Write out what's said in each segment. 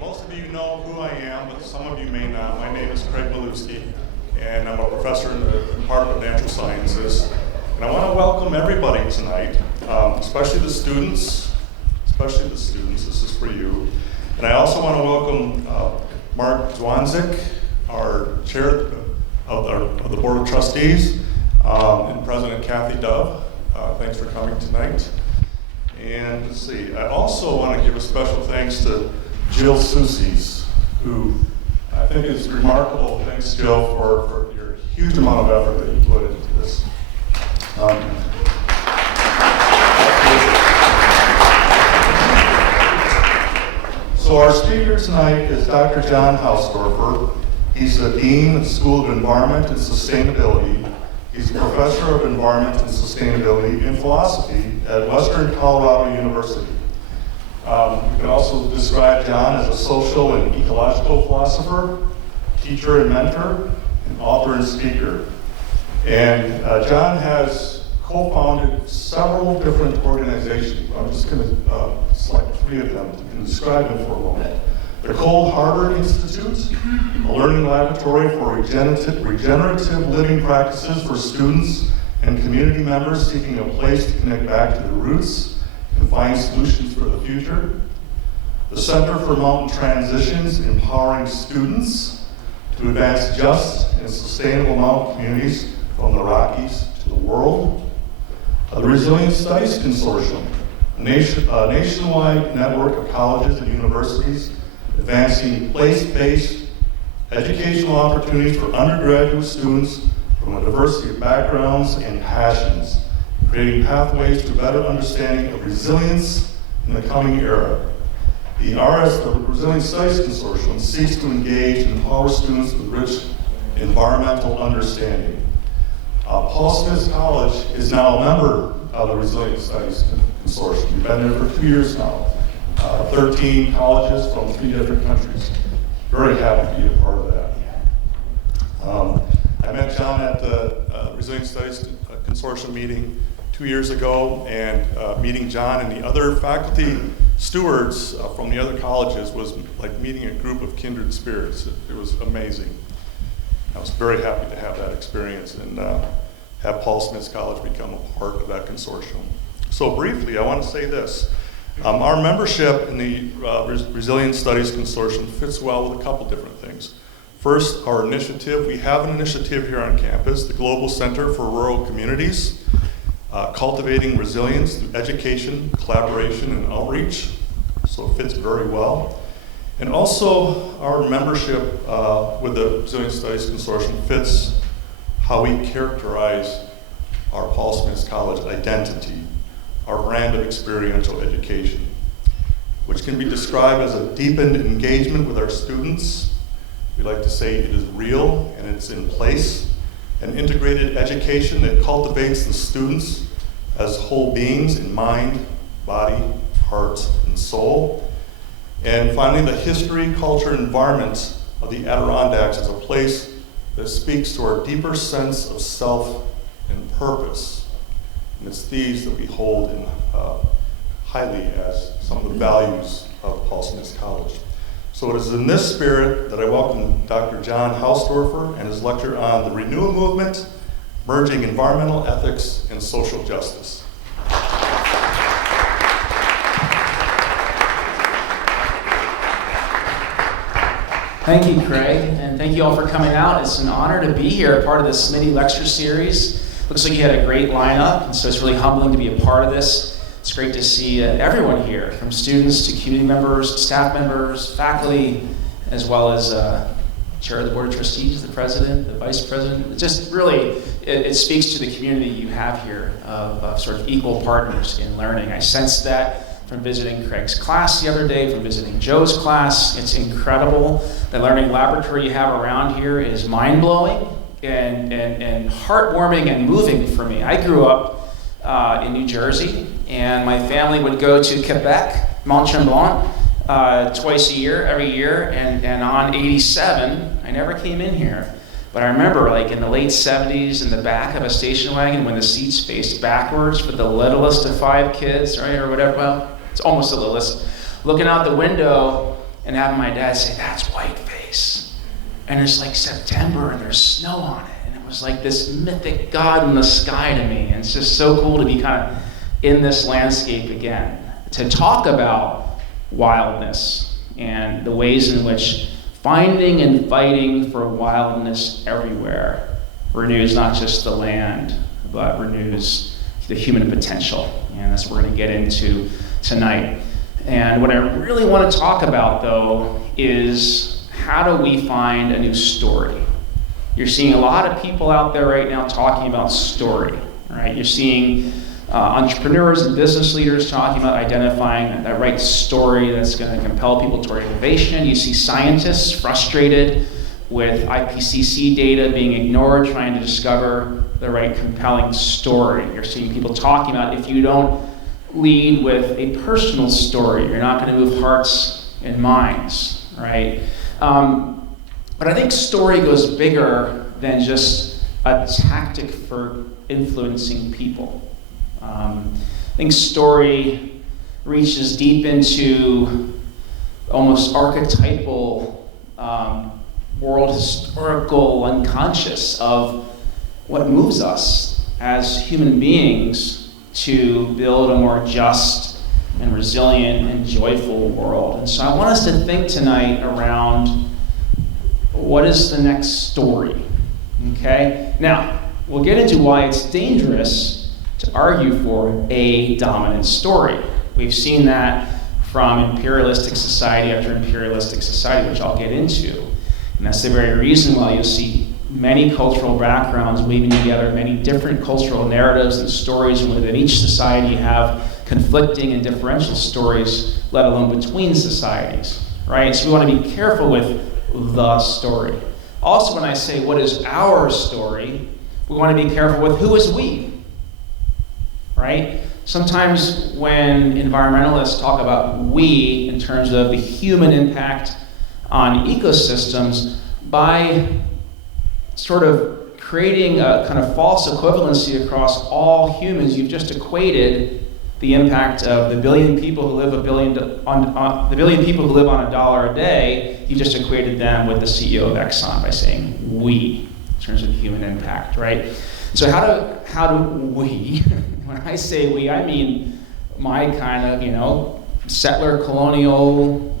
Most of you know who I am, but some of you may not. My name is Craig Malewski, and I'm a professor in the Department of Natural Sciences. And I want to welcome everybody tonight, especially the students. This is for you. And I also want to welcome Mark Zwanzik, our chair of the Board of Trustees, and President Kathy Dove. Thanks for coming tonight. And let's see, I also want to give a special thanks to Jill Soucies, who I think is remarkable. Thanks, Jill, for your huge amount of effort that you put into this. So our speaker tonight is Dr. John Hausdoerffer. He's the Dean of the School of Environment and Sustainability. He's a professor of environment and sustainability in philosophy at Western Colorado University. You can also describe John as a social and ecological philosopher, teacher and mentor, and author and speaker. And John has co-founded several different organizations. I'm just going to select 3 of them. You can describe them for a moment. The Cold Harbor Institute, a learning laboratory for regenerative living practices for students and community members seeking a place to connect back to their roots and find solutions for the future. The Center for Mountain Transitions, empowering students to advance just and sustainable mountain communities from the Rockies to the world. The Resilient Studies Consortium, a nationwide network of colleges and universities advancing place-based educational opportunities for undergraduate students from a diversity of backgrounds and passions, creating pathways to better understanding of resilience in the coming era. The Resilient Studies Consortium seeks to engage and empower students with rich environmental understanding. Paul Smith College is now a member of the Resilient Studies Consortium. We've been there for 2 years now. 13 colleges from 3 different countries. Very happy to be a part of that. I met John at the Resilient Studies Consortium meeting 2 years ago, and meeting John and the other faculty stewards from the other colleges was like meeting a group of kindred spirits. It was amazing. I was very happy to have that experience and have Paul Smith College become a part of that consortium. So briefly, I want to say this. Our membership in the Resilient Studies Consortium fits well with a couple different things. First, our initiative. We have an initiative here on campus, the Global Center for Rural Communities, cultivating resilience through education, collaboration, and outreach. So it fits very well. And also, our membership with the Resilient Studies Consortium fits how we characterize our Paul Smith College identity, our brand of experiential education, which can be described as a deepened engagement with our students. We like to say it is real and it's in place, an integrated education that cultivates the students as whole beings in mind, body, heart, and soul. And finally, the history, culture, and environment of the Adirondacks as a place that speaks to our deeper sense of self and purpose. And it's these that we hold in highly as some of the values of Paul Smith College. So it is in this spirit that I welcome Dr. John Hausdoerffer and his lecture on the Renewal movement, merging environmental ethics and social justice. Thank you, Craig, and thank you all for coming out. It's an honor to be here, part of the Smitty lecture series. Looks like you had a great lineup, and so it's really humbling to be a part of this. It's great to see everyone here, from students to community members, staff members, faculty, as well as chair of the board of trustees, the president, the vice president. It just really, it speaks to the community you have here of sort of equal partners in learning. I sensed that from visiting Craig's class the other day, from visiting Joe's class. It's incredible. The learning laboratory you have around here is mind-blowing and heartwarming and moving for me. I grew up in New Jersey, and my family would go to Quebec, Mont Tremblant, twice a year, every year, and on 87, I never came in here. But I remember, like, in the late 70s, in the back of a station wagon, when the seats faced backwards for the littlest of 5 kids, right, or whatever, well, it's almost the littlest. looking out the window and having my dad say, "That's whiteface." And it's like September and there's snow on it. And it was like this mythic God in the sky to me. And it's just so cool to be kind of in this landscape again. To talk about wildness and the ways in which finding and fighting for wildness everywhere renews not just the land, but renews the human potential. And that's what we're going to get into tonight. And what I really want to talk about, though, is how do we find a new story? You're seeing a lot of people out there right now talking about story, right? You're seeing entrepreneurs and business leaders talking about identifying that right story that's going to compel people toward innovation. You see scientists frustrated with IPCC data being ignored, trying to discover the right compelling story. You're seeing people talking about if you don't lead with a personal story, you're not going to move hearts and minds, right? But I think story goes bigger than just a tactic for influencing people. I think story reaches deep into almost archetypal, world historical unconscious of what moves us as human beings to build a more just and resilient and joyful world. And so I want us to think tonight around what is the next story, okay? Now, we'll get into why it's dangerous to argue for a dominant story. We've seen that from imperialistic society after imperialistic society, which I'll get into. And that's the very reason why you'll see many cultural backgrounds weaving together many different cultural narratives and stories, and within each society you have conflicting and differential stories, let alone between societies, right? So we want to be careful with the story. Also, when I say what is our story, we want to be careful with who is we, right? Sometimes when environmentalists talk about we in terms of the human impact on ecosystems, by sort of creating a kind of false equivalency across all humans, you've just equated the impact of the billion people who live the billion people who live on $1 a day. You just equated them with the CEO of Exxon by saying we in terms of human impact, right? So how do we? When I say we, I mean my kind of settler colonial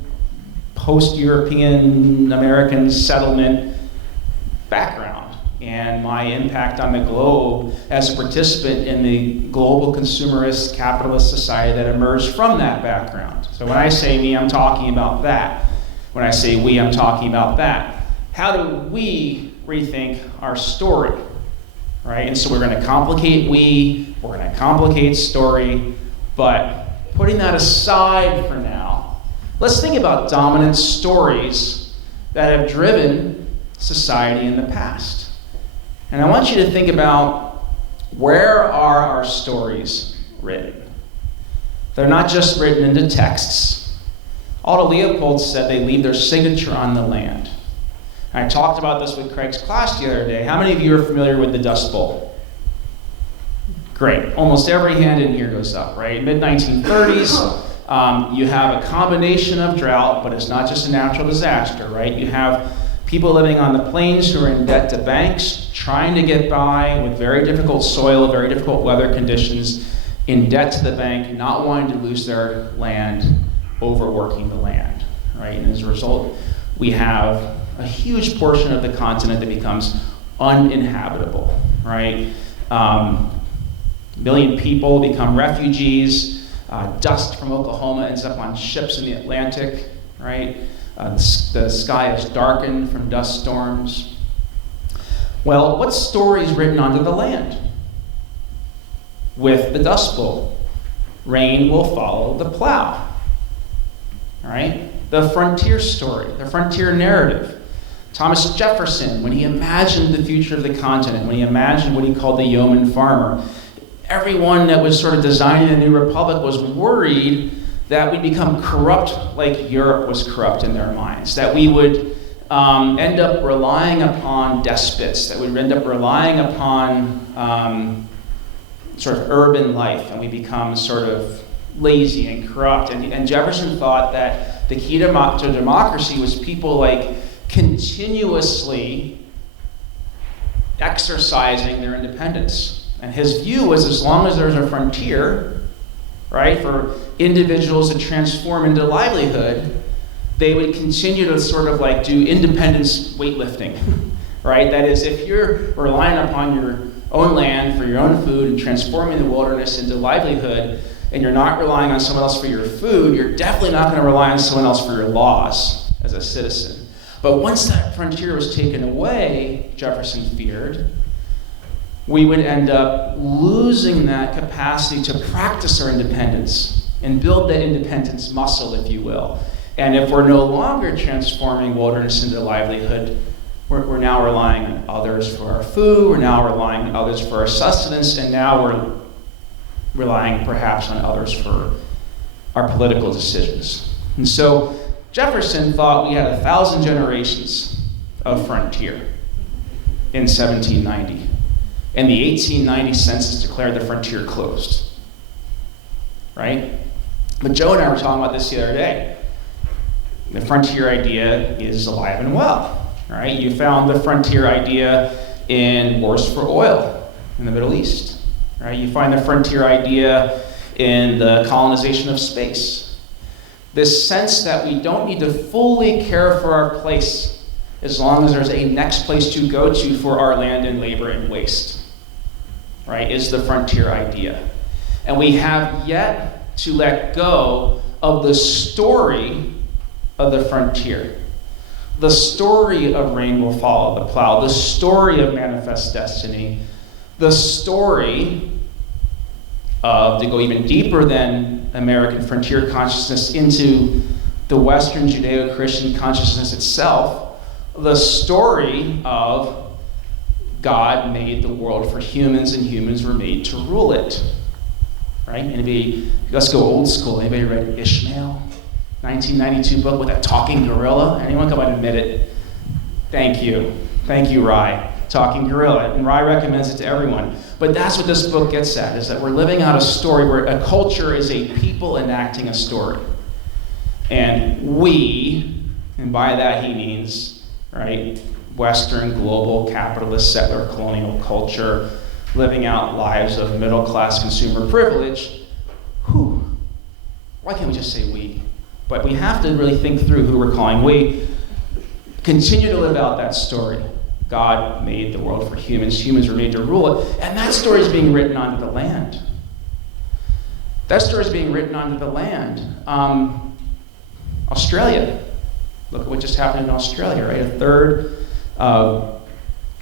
post-European American settlement background and my impact on the globe as a participant in the global consumerist capitalist society that emerged from that background. So when I say me, I'm talking about that. When I say we, I'm talking about that. How do we rethink our story, right? And so we're going to complicate we're going to complicate story, but putting that aside for now, let's think about dominant stories that have driven society in the past. And I want you to think about, where are our stories written? They're not just written into texts. Aldo Leopold said they leave their signature on the land. And I talked about this with Craig's class the other day. How many of you are familiar with the Dust Bowl? Great. Almost every hand in here goes up, right? Mid-1930s, you have a combination of drought, but it's not just a natural disaster, right? You have people living on the plains who are in debt to banks, trying to get by with very difficult soil, very difficult weather conditions, in debt to the bank, not wanting to lose their land, overworking the land, right? And as a result, we have a huge portion of the continent that becomes uninhabitable, right? A million people become refugees. Dust from Oklahoma ends up on ships in the Atlantic, right? The sky is darkened from dust storms. Well, what story is written onto the land? With the Dust Bowl, rain will follow the plow, all right? The frontier story, the frontier narrative. Thomas Jefferson, when he imagined the future of the continent, when he imagined what he called the yeoman farmer, everyone that was sort of designing the new republic was worried that we'd become corrupt like Europe was corrupt in their minds, that we would end up relying upon despots, that we'd end up relying upon sort of urban life, and we become sort of lazy and corrupt. And Jefferson thought that the key to democracy was people like continuously exercising their independence. And his view was as long as there's a frontier, right, for individuals to transform into livelihood, they would continue to sort of like do independence weightlifting, right? That is, if you're relying upon your own land for your own food and transforming the wilderness into livelihood, and you're not relying on someone else for your food, you're definitely not going to rely on someone else for your laws as a citizen. But once that frontier was taken away, Jefferson feared, we would end up losing that capacity to practice our independence and build that independence muscle, if you will. And if we're no longer transforming wilderness into livelihood, we're now relying on others for our food, we're now relying on others for our sustenance, and now we're relying perhaps on others for our political decisions. And so Jefferson thought we had 1,000 generations of frontier in 1790. And the 1890 census declared the frontier closed, right? But Joe and I were talking about this the other day. The frontier idea is alive and well, right? You found the frontier idea in wars for oil in the Middle East, right? You find the frontier idea in the colonization of space. This sense that we don't need to fully care for our place as long as there's a next place to go to for our land and labor and waste, right, is the frontier idea. And we have yet to let go of the story of the frontier. The story of Rain Will Follow the Plow, the story of Manifest Destiny, the story of, to go even deeper than American frontier consciousness into the Western Judeo-Christian consciousness itself, the story of God made the world for humans and humans were made to rule it, right? Anybody, let's go old school. Anybody read Ishmael? 1992 book with a talking gorilla? Anyone come out and admit it? Thank you. Thank you, Rye. Talking gorilla. And Rye recommends it to everyone. But that's what this book gets at, is that we're living out a story where a culture is a people enacting a story. And we, and by that he means, right, Western, global, capitalist, settler, colonial culture, living out lives of middle-class consumer privilege. Why can't we just say we? But we have to really think through who we're calling we. Continue to live out that story. God made the world for humans. Humans were made to rule it. And that story is being written onto the land. That story is being written onto the land. Australia. Look at what just happened in Australia, right? A third of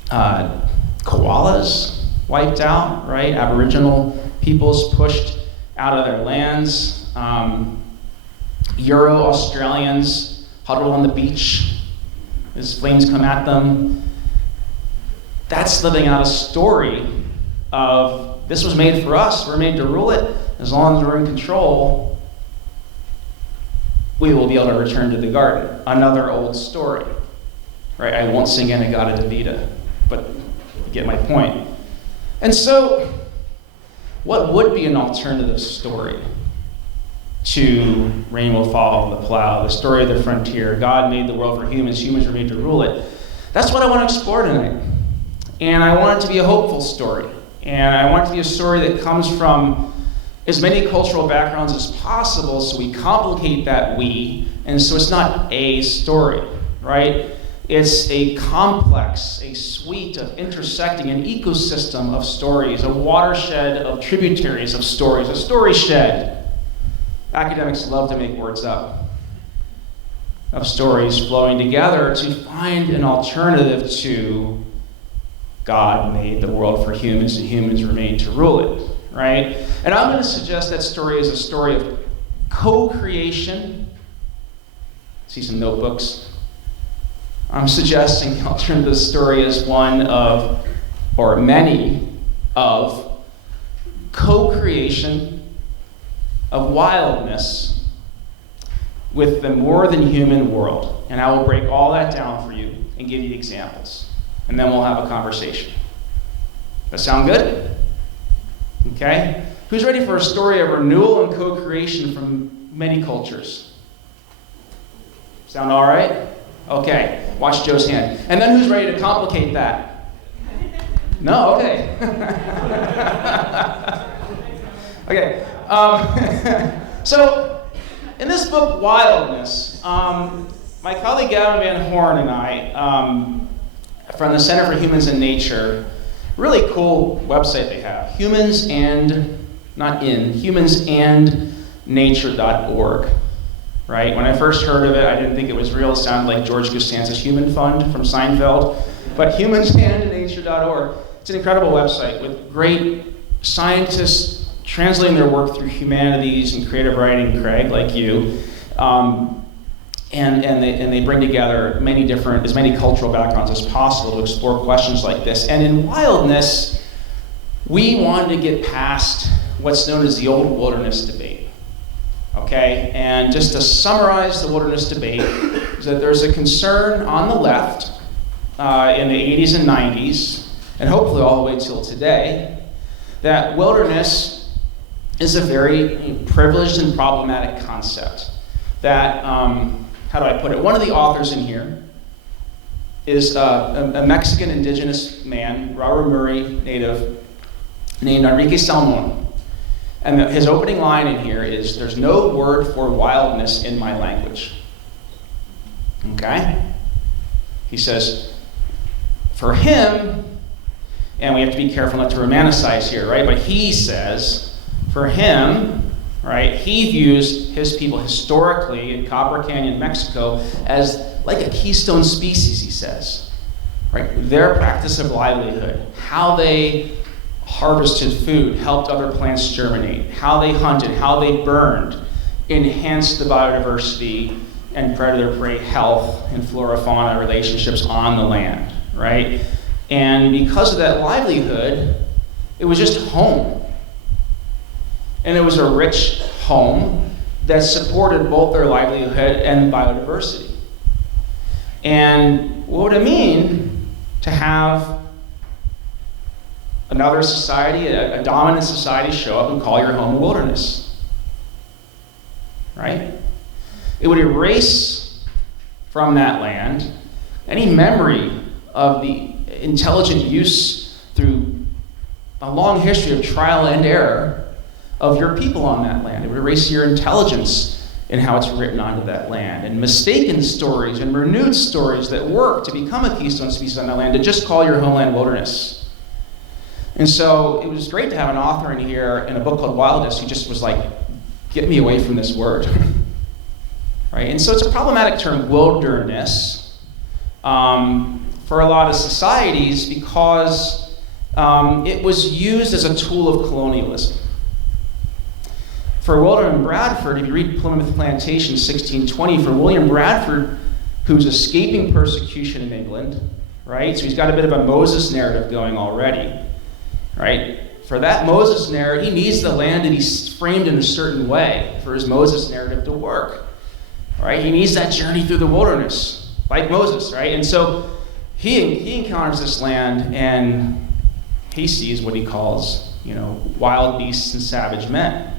koalas wiped out, right? Aboriginal peoples pushed out of their lands. Euro-Australians huddled on the beach as flames come at them. That's living out a story of this was made for us, we're made to rule it. As long as we're in control, we will be able to return to the garden. Another old story, right? I won't sing Inagata Davida, but you get my point. And so, what would be an alternative story to Rain Will Follow the Plow, the story of the frontier? God made the world for humans, humans were made to rule it. That's what I want to explore tonight. And I want it to be a hopeful story. And I want it to be a story that comes from as many cultural backgrounds as possible, so we complicate that we, and so it's not a story, right? It's a complex, a suite of intersecting, an ecosystem of stories, a watershed of tributaries of stories, a story shed. Academics love to make words up, of stories flowing together to find an alternative to God made the world for humans and humans were made to rule it, right? And I'm going to suggest that story is a story of co-creation. See some notebooks. I'm suggesting the alternative story is one of, or many of, co-creation of wildness with the more than human world. And I will break all that down for you and give you examples. And then we'll have a conversation. That sound good? Okay? Who's ready for a story of renewal and co-creation from many cultures? Sound all right? Okay, watch Joe's hand. And then who's ready to complicate that? No? Okay. Okay. So, in this book, Wildness, my colleague Gavin Van Horn and I, from the Center for Humans and Nature, really cool website they have, humansandnature.org. Right? When I first heard of it, I didn't think it was real. It sounded like George Costanza's Human Fund from Seinfeld. But humansandnature.org, it's an incredible website with great scientists translating their work through humanities and creative writing, Craig, like you. And they bring together as many cultural backgrounds as possible to explore questions like this. And in Wildness, we wanted to get past what's known as the old wilderness debate. Okay, and just to summarize the wilderness debate, is that there's a concern on the left in the 80s and 90s, and hopefully all the way till today, that wilderness is a very privileged and problematic concept. That, how do I put it? One of the authors in here is a Mexican indigenous man, Raura Murray native, named Enrique Salmon. And his opening line in here is, "There's no word for wildness in my language." Okay? He says, for him, and we have to be careful not to romanticize here, right? But he says, for him, right, he views his people historically in Copper Canyon, Mexico, as like a keystone species, he says. Right? Their practice of livelihood, how they harvested food, helped other plants germinate, how they hunted, how they burned, enhanced the biodiversity and predator-prey health and flora-fauna relationships on the land, right? And because of that livelihood, it was just home. And it was a rich home that supported both their livelihood and biodiversity. And what would it mean to have another society, a dominant society, show up and call your home a wilderness? Right? It would erase from that land any memory of the intelligent use through a long history of trial and error of your people on that land. It would erase your intelligence in how it's written onto that land, and mistaken stories and renewed stories that work to become a keystone species on that land to just call your homeland wilderness. And so it was great to have an author in here in a book called Wildness who just was like, get me away from this word. Right? And so it's a problematic term, wilderness, for a lot of societies because it was used as a tool of colonialism. For William Bradford, if you read Plymouth Plantation 1620, for William Bradford, who's escaping persecution in England, right? So he's got a bit of a Moses narrative going already. Right? For that Moses narrative, he needs the land to be framed in a certain way for his Moses narrative to work. Right? He needs that journey through the wilderness, like Moses, right? And so he encounters this land and he sees what he calls, wild beasts and savage men.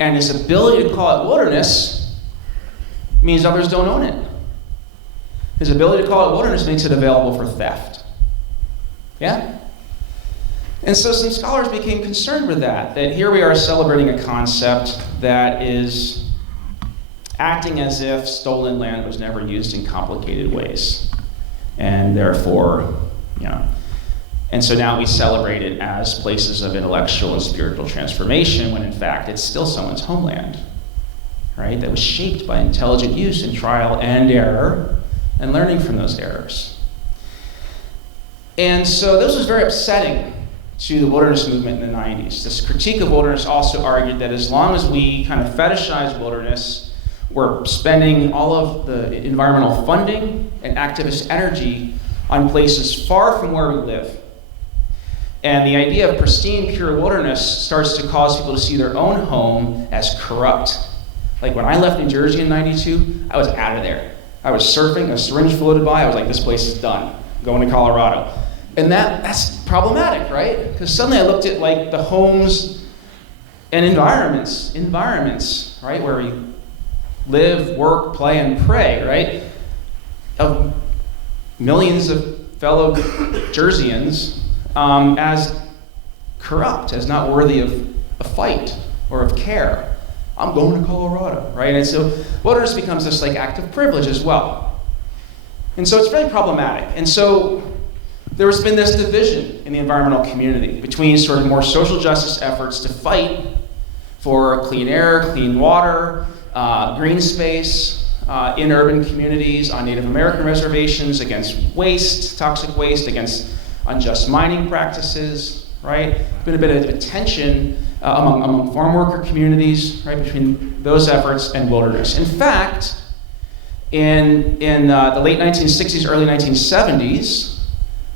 And his ability to call it wilderness means others don't own it. His ability to call it wilderness makes it available for theft. Yeah? And so some scholars became concerned with that here we are celebrating a concept that is acting as if stolen land was never used in complicated ways. And therefore, and so now we celebrate it as places of intellectual and spiritual transformation when in fact it's still someone's homeland, right? That was shaped by intelligent use and trial and error and learning from those errors. And so this was very upsetting to the wilderness movement in the 90s. This critique of wilderness also argued that as long as we kind of fetishize wilderness, we're spending all of the environmental funding and activist energy on places far from where we live. And the idea of pristine, pure wilderness starts to cause people to see their own home as corrupt. Like when I left New Jersey in 92, I was out of there. I was surfing, a syringe floated by, I was like, this place is done. I'm going to Colorado. And that's problematic, right? Because suddenly I looked at like the homes and environments, right? Where we live, work, play, and pray, right? Of millions of fellow Jerseyans as corrupt, as not worthy of a fight or of care. I'm going to Colorado, right? And so wilderness becomes this like act of privilege as well. And so it's very problematic. And so there's been this division in the environmental community between sort of more social justice efforts to fight for clean air, clean water, green space in urban communities, on Native American reservations, against waste, toxic waste, against unjust mining practices, right? There's been a bit of a tension among farm worker communities, right, between those efforts and wilderness. In fact, in the late 1960s, early 1970s,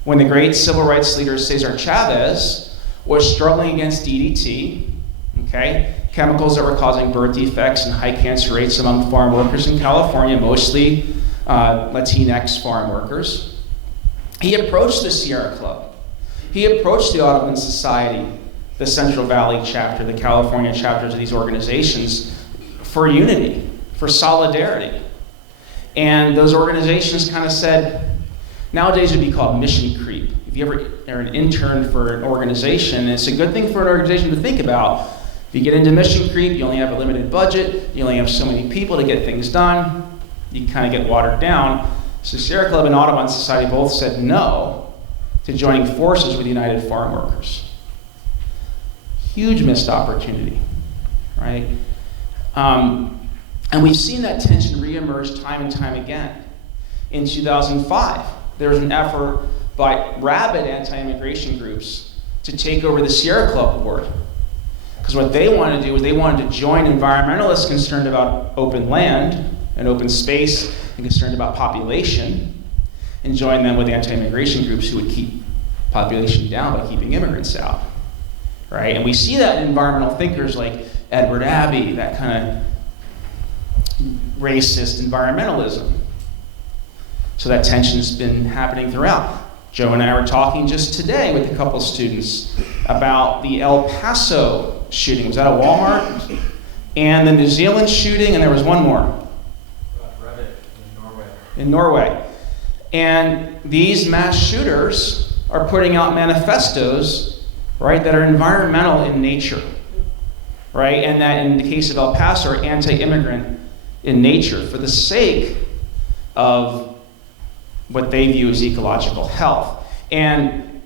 when the great civil rights leader Cesar Chavez was struggling against DDT, okay, chemicals that were causing birth defects and high cancer rates among farm workers in California, mostly Latinx farm workers, he approached the Sierra Club. He approached the Audubon Society, the Central Valley chapter, the California chapters of these organizations for unity, for solidarity. And those organizations kind of said, nowadays it would be called mission creep. If you ever are an intern for an organization, it's a good thing for an organization to think about. If you get into mission creep, you only have a limited budget, you only have so many people to get things done, you kind of get watered down. So Sierra Club and Audubon Society both said no to joining forces with United Farm Workers. Huge missed opportunity, right? And we've seen that tension reemerge time and time again. In 2005, there was an effort by rabid anti-immigration groups to take over the Sierra Club board. Because what they wanted to do was they wanted to join environmentalists concerned about open land and open space and concerned about population, and join them with anti-immigration groups who would keep population down by keeping immigrants out, right? And we see that in environmental thinkers like Edward Abbey, that kind of racist environmentalism. So that tension's been happening throughout. Joe and I were talking just today with a couple students about the El Paso shooting. Was that a Walmart? And the New Zealand shooting, and there was one more. In Norway. And these mass shooters are putting out manifestos, right, that are environmental in nature, right? And that in the case of El Paso are anti-immigrant in nature for the sake of what they view as ecological health. And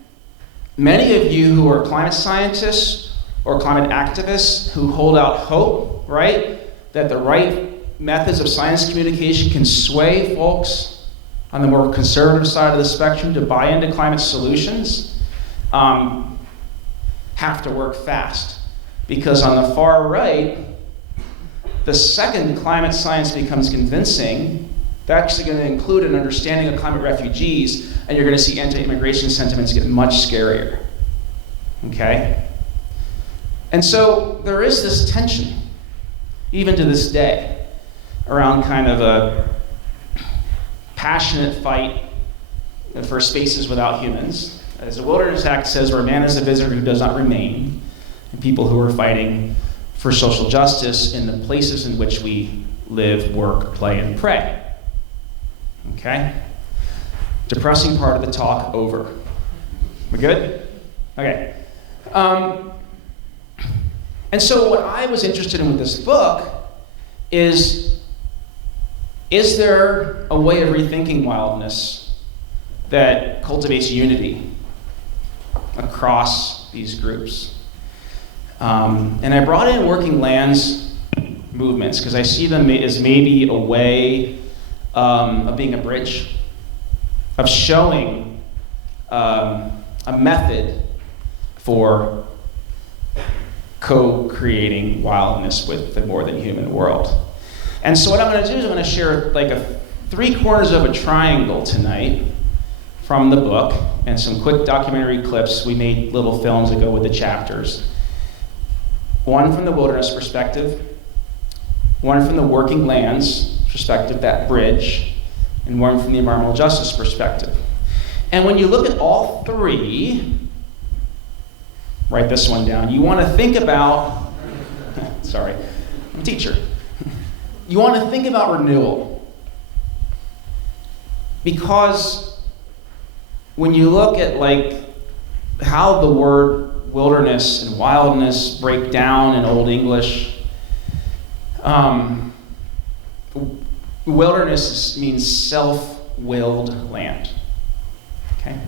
many of you who are climate scientists or climate activists who hold out hope, right, that the right methods of science communication can sway folks on the more conservative side of the spectrum to buy into climate solutions, have to work fast. Because on the far right, the second climate science becomes convincing, they're actually going to include an understanding of climate refugees, and you're going to see anti-immigration sentiments get much scarier. Okay? And so there is this tension, even to this day, around kind of a passionate fight for spaces without humans. As the Wilderness Act says, where man is a visitor who does not remain, and people who are fighting for social justice in the places in which we live, work, play, and pray. Okay? Depressing part of the talk over. We good? Okay. And so what I was interested in with this book is there a way of rethinking wildness that cultivates unity across these groups? And I brought in working lands movements because I see them as maybe a way of being a bridge, of showing a method for co-creating wildness with the more than human world. And so what I'm going to do is I'm going to share like three corners of a triangle tonight from the book and some quick documentary clips. We made little films that go with the chapters. One from the wilderness perspective, one from the working lands perspective, that bridge, and one from the environmental justice perspective. And when you look at all three, write this one down. You want to think about, sorry, I'm a teacher. You want to think about renewal. Because when you look at like how the word wilderness and wildness break down in Old English, wilderness means self-willed land. Okay?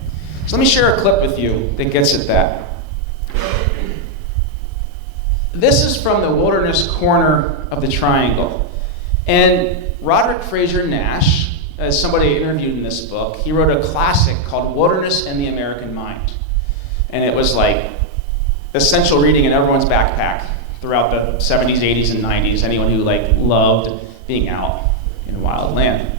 So let me share a clip with you that gets at that. This is from the wilderness corner of the triangle. And Roderick Fraser Nash, as somebody interviewed in this book, he wrote a classic called Wilderness and the American Mind. And it was like essential reading in everyone's backpack throughout the 70s, 80s, and 90s, anyone who like loved being out in a wild land.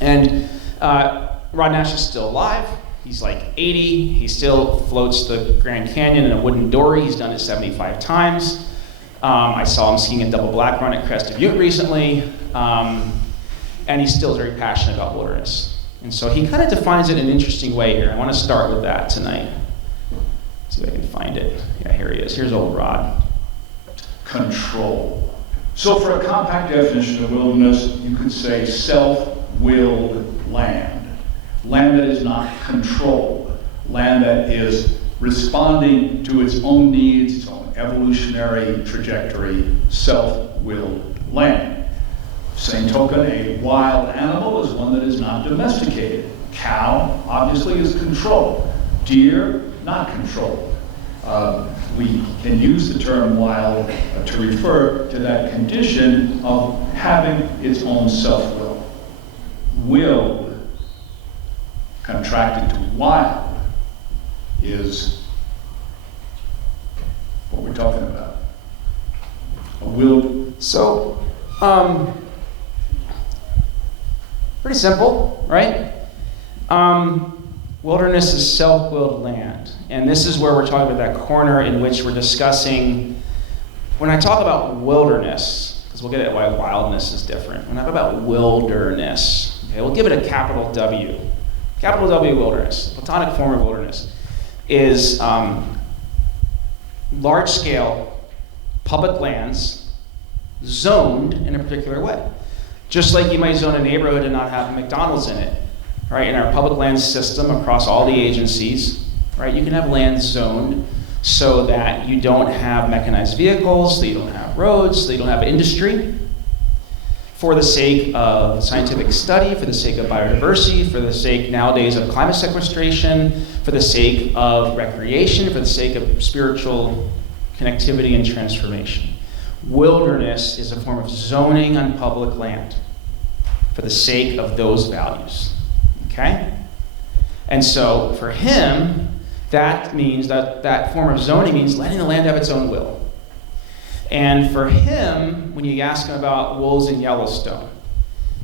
And Rod Nash is still alive. He's like 80. He still floats the Grand Canyon in a wooden dory. He's done it 75 times. I saw him skiing a double black run at Crested Butte recently. And he still is very passionate about wilderness. And so he kind of defines it in an interesting way here. I want to start with that tonight. See if I can find it. Yeah, here he is. Here's old Rod. Control. So for a compact definition of wilderness, you could say self-willed land. Land that is not controlled. Land that is responding to its own needs, its own evolutionary trajectory, self-willed land. Same token, a wild animal is one that is not domesticated. Cow, obviously, is controlled. Deer, not controlled. We can use the term wild to refer to that condition of having its own self-will. Willed, contracted to wild, is what we're talking about. A willed. So, pretty simple, right? Wilderness is self-willed land. And this is where we're talking about that corner in which we're discussing, when I talk about wilderness, because we'll get at why wildness is different. When I talk about wilderness, okay, we'll give it a capital W. Capital W wilderness, the platonic form of wilderness, is large-scale public lands zoned in a particular way. Just like you might zone a neighborhood and not have a McDonald's in it, right? In our public land system across all the agencies, right? You can have land zoned so that you don't have mechanized vehicles, so you don't have roads, so you don't have industry, for the sake of scientific study, for the sake of biodiversity, for the sake nowadays of climate sequestration, for the sake of recreation, for the sake of spiritual connectivity and transformation. Wilderness is a form of zoning on public land for the sake of those values, okay? And so for him, that means that form of zoning means letting the land have its own will. And for him, when you ask him about wolves in Yellowstone,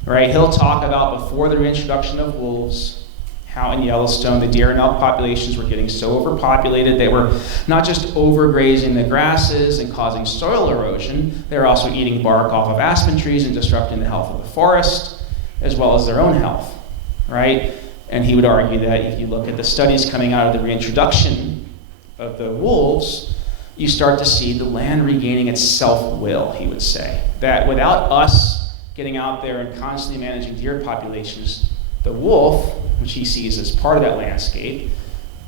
right, he'll talk about before the reintroduction of wolves, how in Yellowstone the deer and elk populations were getting so overpopulated, they were not just overgrazing the grasses and causing soil erosion, they were also eating bark off of aspen trees and disrupting the health of the forest, as well as their own health, right? And he would argue that if you look at the studies coming out of the reintroduction of the wolves, you start to see the land regaining its self-will, he would say. That without us getting out there and constantly managing deer populations, the wolf, which he sees as part of that landscape,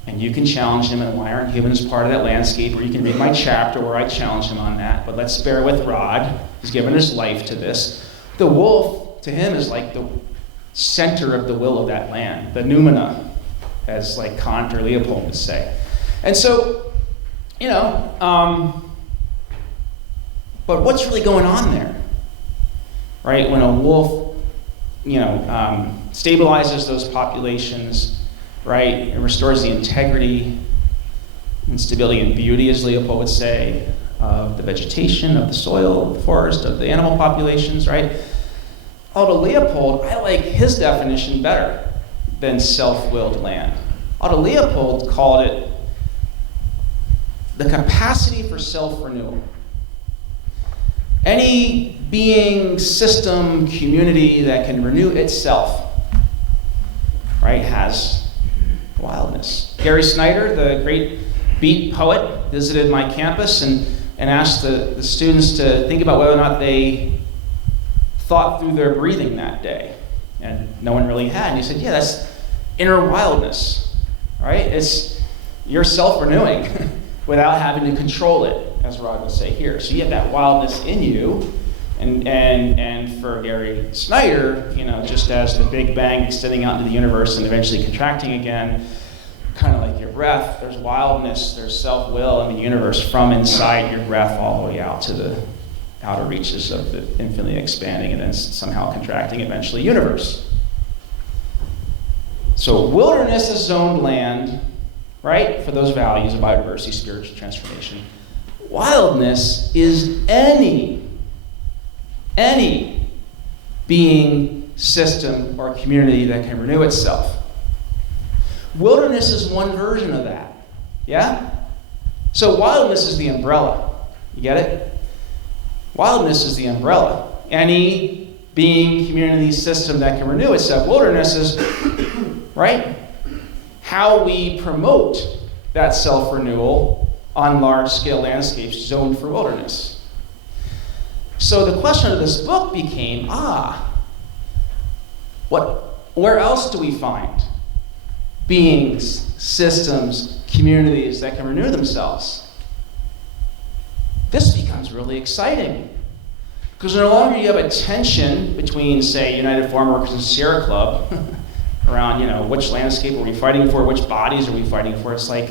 and you can challenge him, and why aren't humans part of that landscape, or you can read my chapter where I challenge him on that, but let's bear with Rod. He's given his life to this. The wolf, to him, is like the center of the will of that land, the noumena, as like Kant or Leopold would say. And so, you know, but what's really going on there, right? When a wolf, you know, stabilizes those populations, right? It restores the integrity and stability and beauty, as Leopold would say, of the vegetation, of the soil, of the forest, of the animal populations, right? Although Leopold, I like his definition better than self-willed land. Although Leopold called it the capacity for self-renewal. Any being, system, community that can renew itself, right, has Wildness. Gary Snyder, the great beat poet, visited my campus and asked the students to think about whether or not they thought through their breathing that day. And no one really had. And he said, yeah, that's inner wildness, right? It's you're self-renewing without having to control it, as Rod would say here. So you have that wildness in you. And for Gary Snyder, just as the Big Bang extending out into the universe and eventually contracting again, kind of like your breath, there's wildness, there's self-will in the universe from inside your breath all the way out to the outer reaches of the infinitely expanding and then somehow contracting eventually universe. So wilderness is zoned land, right, for those values of biodiversity, spiritual transformation. Wildness is any being, system, or community that can renew itself. Wilderness is one version of that, yeah? So wildness is the umbrella, you get it? Wildness is the umbrella. Any being, community, system that can renew itself. Wilderness is, right, how we promote that self-renewal on large-scale landscapes zoned for wilderness. So the question of this book became, where else do we find beings, systems, communities that can renew themselves? This becomes really exciting. Because no longer you have a tension between, say, United Farm Workers and Sierra Club around, which landscape are we fighting for, which bodies are we fighting for. It's like,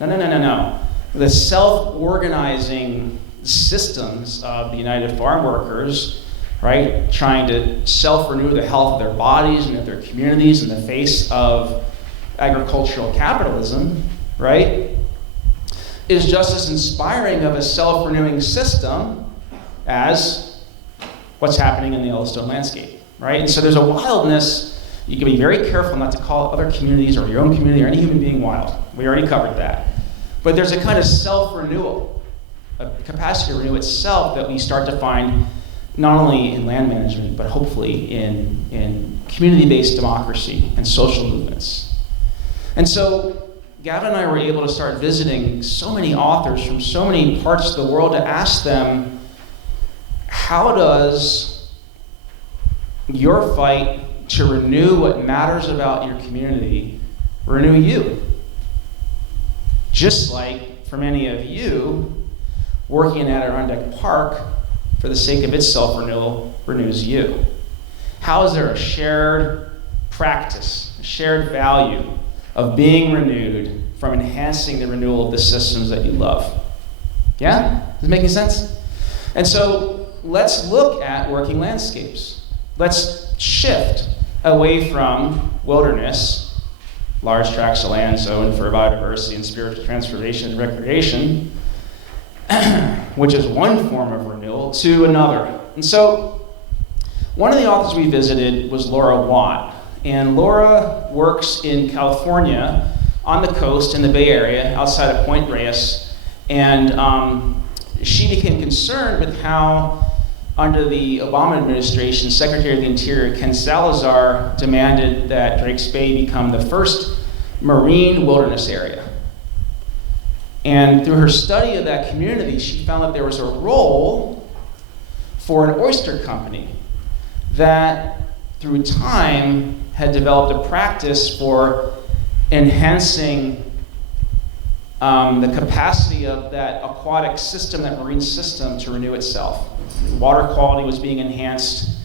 no. The self-organizing systems of the United Farm Workers, right, trying to self-renew the health of their bodies and of their communities in the face of agricultural capitalism, right, is just as inspiring of a self-renewing system as what's happening in the Yellowstone landscape, right? And so there's a wildness. You can be very careful not to call other communities or your own community or any human being wild. We already covered that. But there's a kind of self-renewal, a capacity to renew itself that we start to find not only in land management, but hopefully in community-based democracy and social movements. And so Gavin and I were able to start visiting so many authors from so many parts of the world to ask them, how does your fight to renew what matters about your community renew you? Just like for many of you, working in Adirondack Park for the sake of its self-renewal renews you. How is there a shared practice, a shared value of being renewed from enhancing the renewal of the systems that you love? Yeah? Is it making sense? And so let's look at working landscapes. Let's shift away from wilderness, large tracts of land zoned for biodiversity and spiritual transformation and recreation, which is one form of renewal, to another. And so one of the authors we visited was Laura Watt. And Laura works in California on the coast in the Bay Area outside of Point Reyes. And she became concerned with how, under the Obama administration, Secretary of the Interior Ken Salazar demanded that Drake's Bay become the first marine wilderness area. And through her study of that community, she found that there was a role for an oyster company that, through time, had developed a practice for enhancing the capacity of that aquatic system, that marine system, to renew itself. Water quality was being enhanced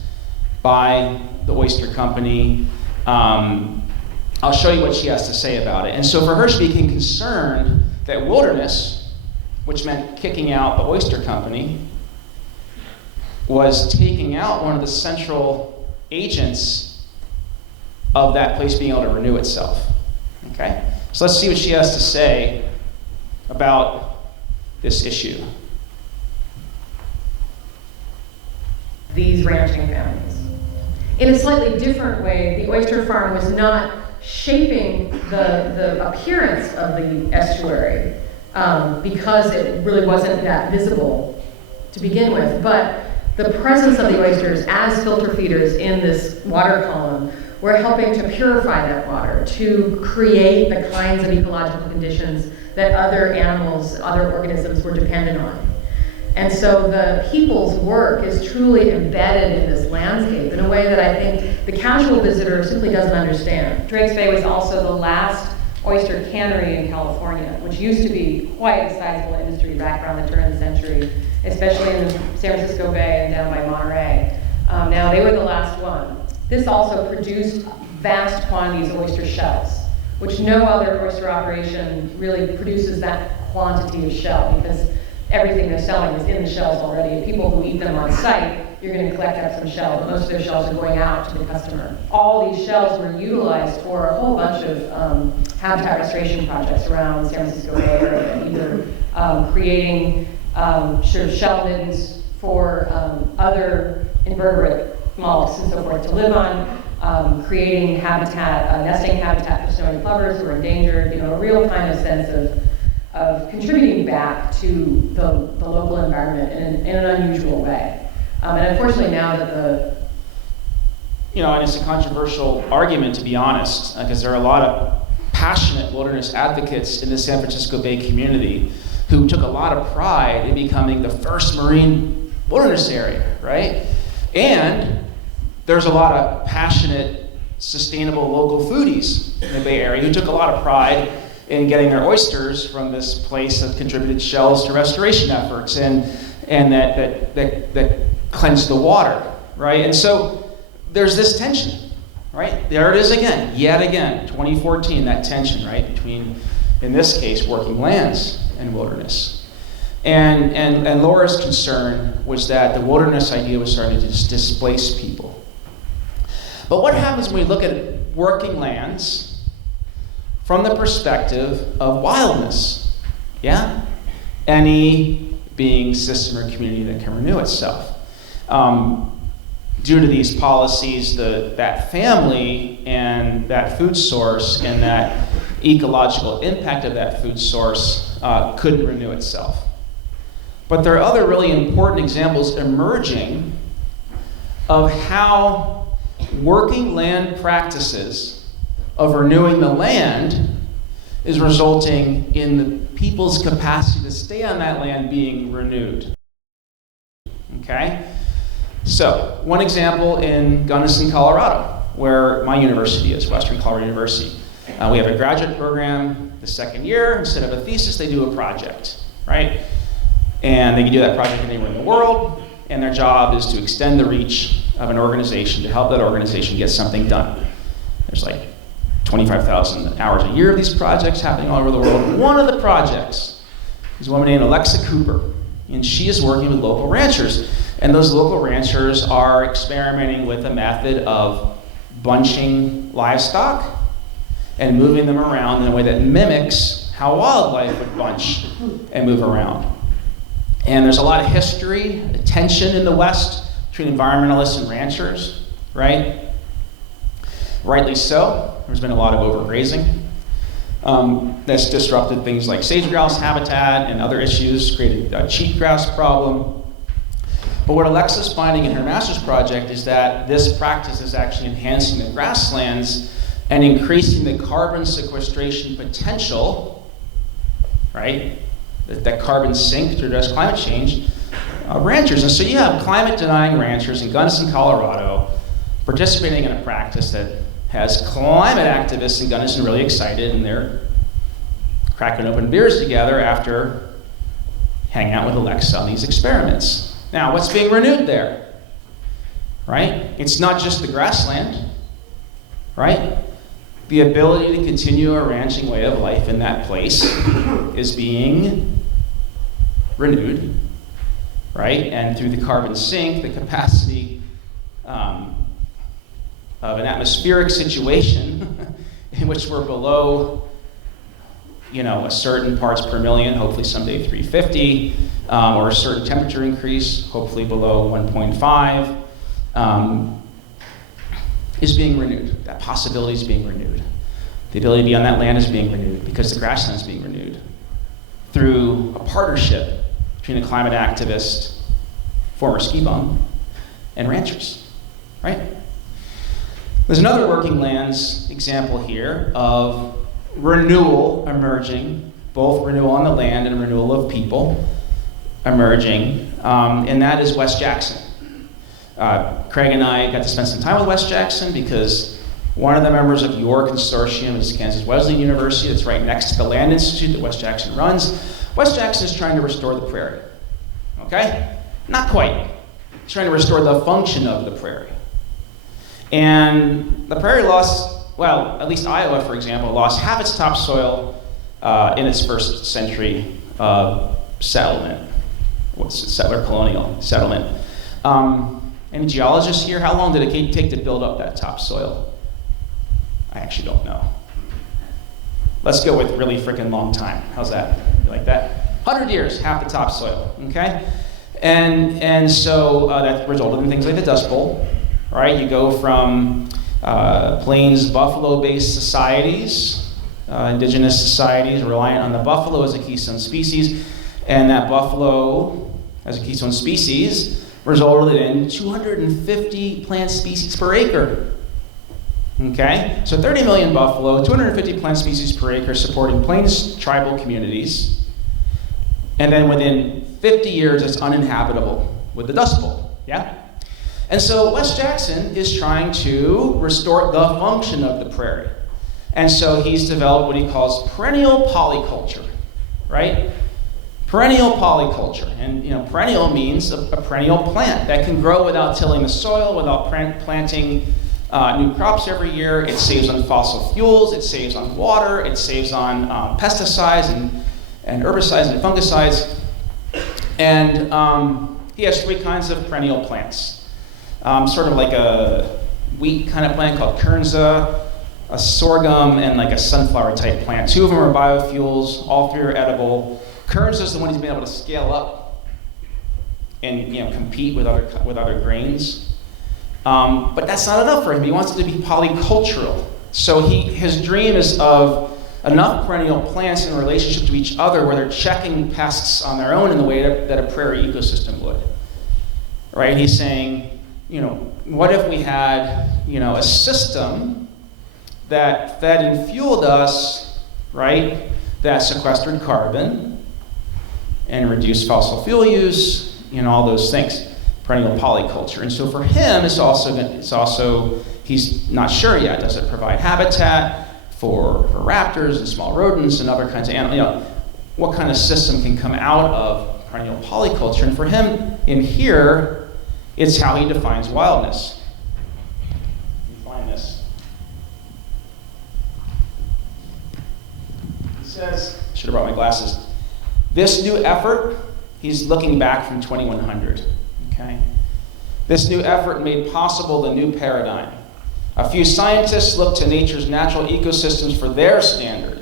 by the oyster company. I'll show you what she has to say about it. And so for her, she became concerned that wilderness, which meant kicking out the oyster company, was taking out one of the central agents of that place being able to renew itself. Okay? So let's see what she has to say about this issue. These ranching families. In a slightly different way, the Oyster Farm was not shaping the appearance of the estuary because it really wasn't that visible to begin with. But the presence of the oysters as filter feeders in this water column we're helping to purify that water, to create the kinds of ecological conditions that other animals, other organisms were dependent on. And so the people's work is truly embedded in this landscape in a way that I think the casual visitor simply doesn't understand. Drake's Bay was also the last oyster cannery in California, which used to be quite a sizable industry back around the turn of the century, especially in the San Francisco Bay and down by Monterey. Now they were the last one. This also produced vast quantities of oyster shells, which no other oyster operation really produces that quantity of shell, because everything they're selling is in the shells already. And people who eat them on site, you're going to collect up some shell, but most of their shells are going out to the customer. All these shells were utilized for a whole bunch of habitat restoration projects around the San Francisco Bay Area, either creating sort of shell middens for other invertebrate mollusks and so forth to live on, creating habitat, nesting habitat for snowy plovers who are endangered, a real kind of sense of contributing back to the local environment in an unusual way. And unfortunately now that and it's a controversial argument, to be honest, because there are a lot of passionate wilderness advocates in the San Francisco Bay community who took a lot of pride in becoming the first marine wilderness area, right? And there's a lot of passionate, sustainable local foodies in the Bay Area who took a lot of pride in getting their oysters from this place that contributed shells to restoration efforts and that cleansed the water, right? And so there's this tension, right? There it is again, yet again, 2014, that tension, right, between, in this case, working lands and wilderness. And Laura's concern was that the wilderness idea was starting to just displace people. But what happens when we look at working lands from the perspective of wildness? Yeah? Any being, system, or community that can renew itself. Due to these policies, that family and that food source and that ecological impact of that food source couldn't renew itself. But there are other really important examples emerging of how working land practices of renewing the land is resulting in the people's capacity to stay on that land being renewed. Okay? So, one example in Gunnison, Colorado, where my university is, Western Colorado University. We have a graduate program the second year. Instead of a thesis, they do a project, right? And they can do that project anywhere in the world, and their job is to extend the reach of an organization to help that organization get something done. There's like 25,000 hours a year of these projects happening all over the world. One of the projects is a woman named Alexa Cooper, and she is working with local ranchers. And those local ranchers are experimenting with a method of bunching livestock and moving them around in a way that mimics how wildlife would bunch and move around. And there's a lot of history, tension in the West between environmentalists and ranchers, right? Rightly so. There's been a lot of overgrazing that's disrupted things like sage-grouse habitat and other issues, created a cheatgrass problem. But what Alexa's finding in her master's project is that this practice is actually enhancing the grasslands and increasing the carbon sequestration potential, right? That carbon sink to address climate change of ranchers. And so you have climate-denying ranchers in Gunnison, Colorado, participating in a practice that has climate activists in Gunnison really excited, and they're cracking open beers together after hanging out with Alexa on these experiments. Now, what's being renewed there, right? It's not just the grassland, right? The ability to continue a ranching way of life in that place is being renewed, right? And through the carbon sink, the capacity of an atmospheric situation in which we're below, a certain parts per million, hopefully someday 350, or a certain temperature increase, hopefully below 1.5, is being renewed. That possibility is being renewed. The ability to be on that land is being renewed because the grassland is being renewed through a partnership between a climate activist, former ski bum, and ranchers, right? There's another working lands example here of renewal emerging, both renewal on the land and renewal of people emerging, and that is West Jackson. Craig and I got to spend some time with West Jackson because one of the members of your consortium is Kansas Wesleyan University. That's right next to the Land Institute that West Jackson runs. West Jackson is trying to restore the prairie, okay? Not quite. It's trying to restore the function of the prairie. And the prairie lost, well, at least Iowa, for example, lost half its topsoil in its first century settlement. What's it, settler colonial settlement. Any geologists here? How long did it take to build up that topsoil? I actually don't know. Let's go with really freaking long time. How's that? You like that? 100 years, half the topsoil, okay? And so that resulted in things like the Dust Bowl, right? You go from plains buffalo-based societies, indigenous societies reliant on the buffalo as a keystone species, and that buffalo as a keystone species resulted in 250 plant species per acre. Okay, so 30 million buffalo, 250 plant species per acre supporting plains tribal communities, and then within 50 years it's uninhabitable with the Dust Bowl, yeah? And so West Jackson is trying to restore the function of the prairie. And so he's developed what he calls perennial polyculture, right? Perennial polyculture, and perennial means a perennial plant that can grow without tilling the soil, without planting new crops every year. It saves on fossil fuels, it saves on water, it saves on pesticides and herbicides and fungicides. And he has 3 kinds of perennial plants. Sort of like a wheat kind of plant called kernza, a sorghum, and like a sunflower type plant. 2 of them are biofuels, all 3 are edible. Kernza is the one he's been able to scale up and compete with other grains. But that's not enough for him. He wants it to be polycultural. So his dream is of enough perennial plants in relationship to each other where they're checking pests on their own in the way that a prairie ecosystem would. Right? He's saying, what if we had, a system that fed and fueled us, right, that sequestered carbon and reduced fossil fuel use, all those things. Perennial polyculture. And so for him, it's also he's not sure yet. Does it provide habitat for raptors and small rodents and other kinds of animals? What kind of system can come out of perennial polyculture? And for him, in here, it's how he defines wildness. You find this. He says, should have brought my glasses. This new effort, he's looking back from 2100. Okay. This new effort made possible the new paradigm. A few scientists looked to nature's natural ecosystems for their standard,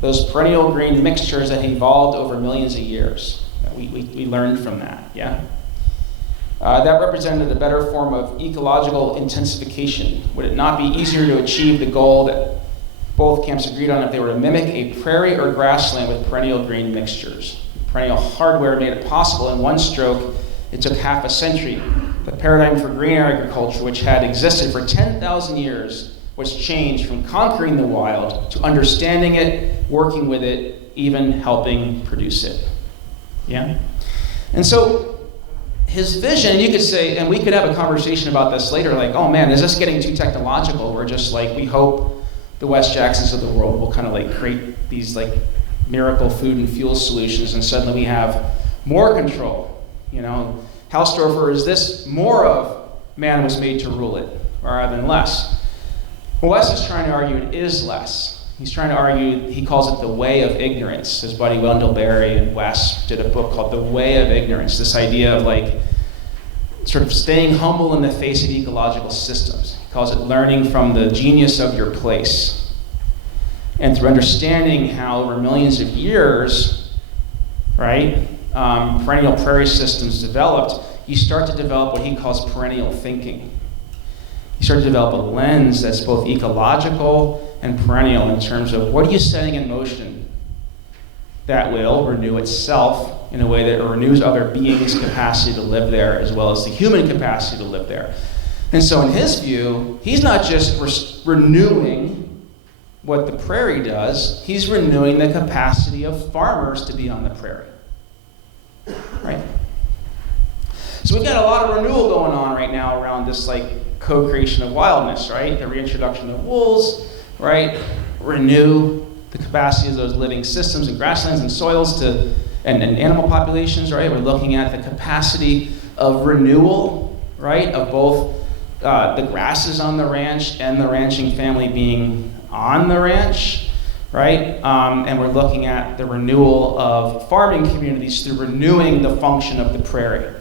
those perennial green mixtures that evolved over millions of years. We learned from that, yeah? That represented a better form of ecological intensification. Would it not be easier to achieve the goal that both camps agreed on if they were to mimic a prairie or grassland with perennial green mixtures? Perennial hardware made it possible in one stroke. It took half a century. The paradigm for green agriculture, which had existed for 10,000 years, was changed from conquering the wild to understanding it, working with it, even helping produce it. Yeah? And so his vision, you could say, and we could have a conversation about this later, like, oh man, is this getting too technological? We're just like, we hope the West Jacksons of the world will kind of like create these like miracle food and fuel solutions, and suddenly we have more control. Hausdoerffer, is this more of man was made to rule it rather than less? Well, Wes is trying to argue it is less. He's trying to argue, he calls it the way of ignorance. His buddy Wendell Berry and Wes did a book called The Way of Ignorance, this idea of like sort of staying humble in the face of ecological systems. He calls it learning from the genius of your place. And through understanding how over millions of years, right, perennial prairie systems developed, you start to develop what he calls perennial thinking. You start to develop a lens that's both ecological and perennial in terms of what are you setting in motion that will renew itself in a way that renews other beings' capacity to live there as well as the human capacity to live there. And so in his view, he's not just renewing what the prairie does, he's renewing the capacity of farmers to be on the prairie. Right? So we've got a lot of renewal going on right now around this co-creation of wildness, right? The reintroduction of wolves, right? Renew the capacity of those living systems and grasslands and soils and animal populations, right? We're looking at the capacity of renewal, right? Of both the grasses on the ranch and the ranching family being on the ranch, right? And we're looking at the renewal of farming communities through renewing the function of the prairie.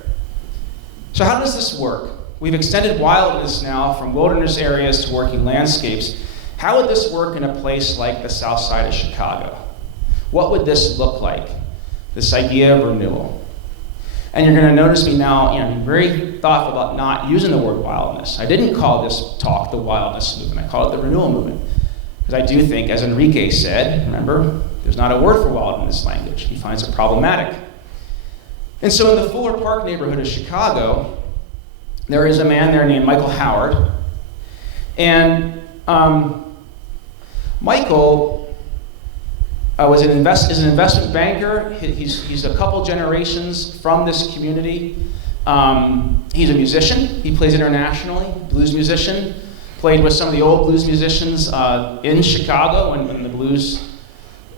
So how does this work? We've extended wildness now from wilderness areas to working landscapes. How would this work in a place like the south side of Chicago? What would this look like? This idea of renewal. And you're going to notice me now, I'm very thoughtful about not using the word wildness. I didn't call this talk the wildness movement. I call it the renewal movement. Because I do think, as Enrique said, remember, there's not a word for wild in this language. He finds it problematic. And so in the Fuller Park neighborhood of Chicago, there is a man there named Michael Howard. And Michael is an investment banker. He's a couple generations from this community. He's a musician. He plays internationally, blues musician. Played with some of the old blues musicians in Chicago when the blues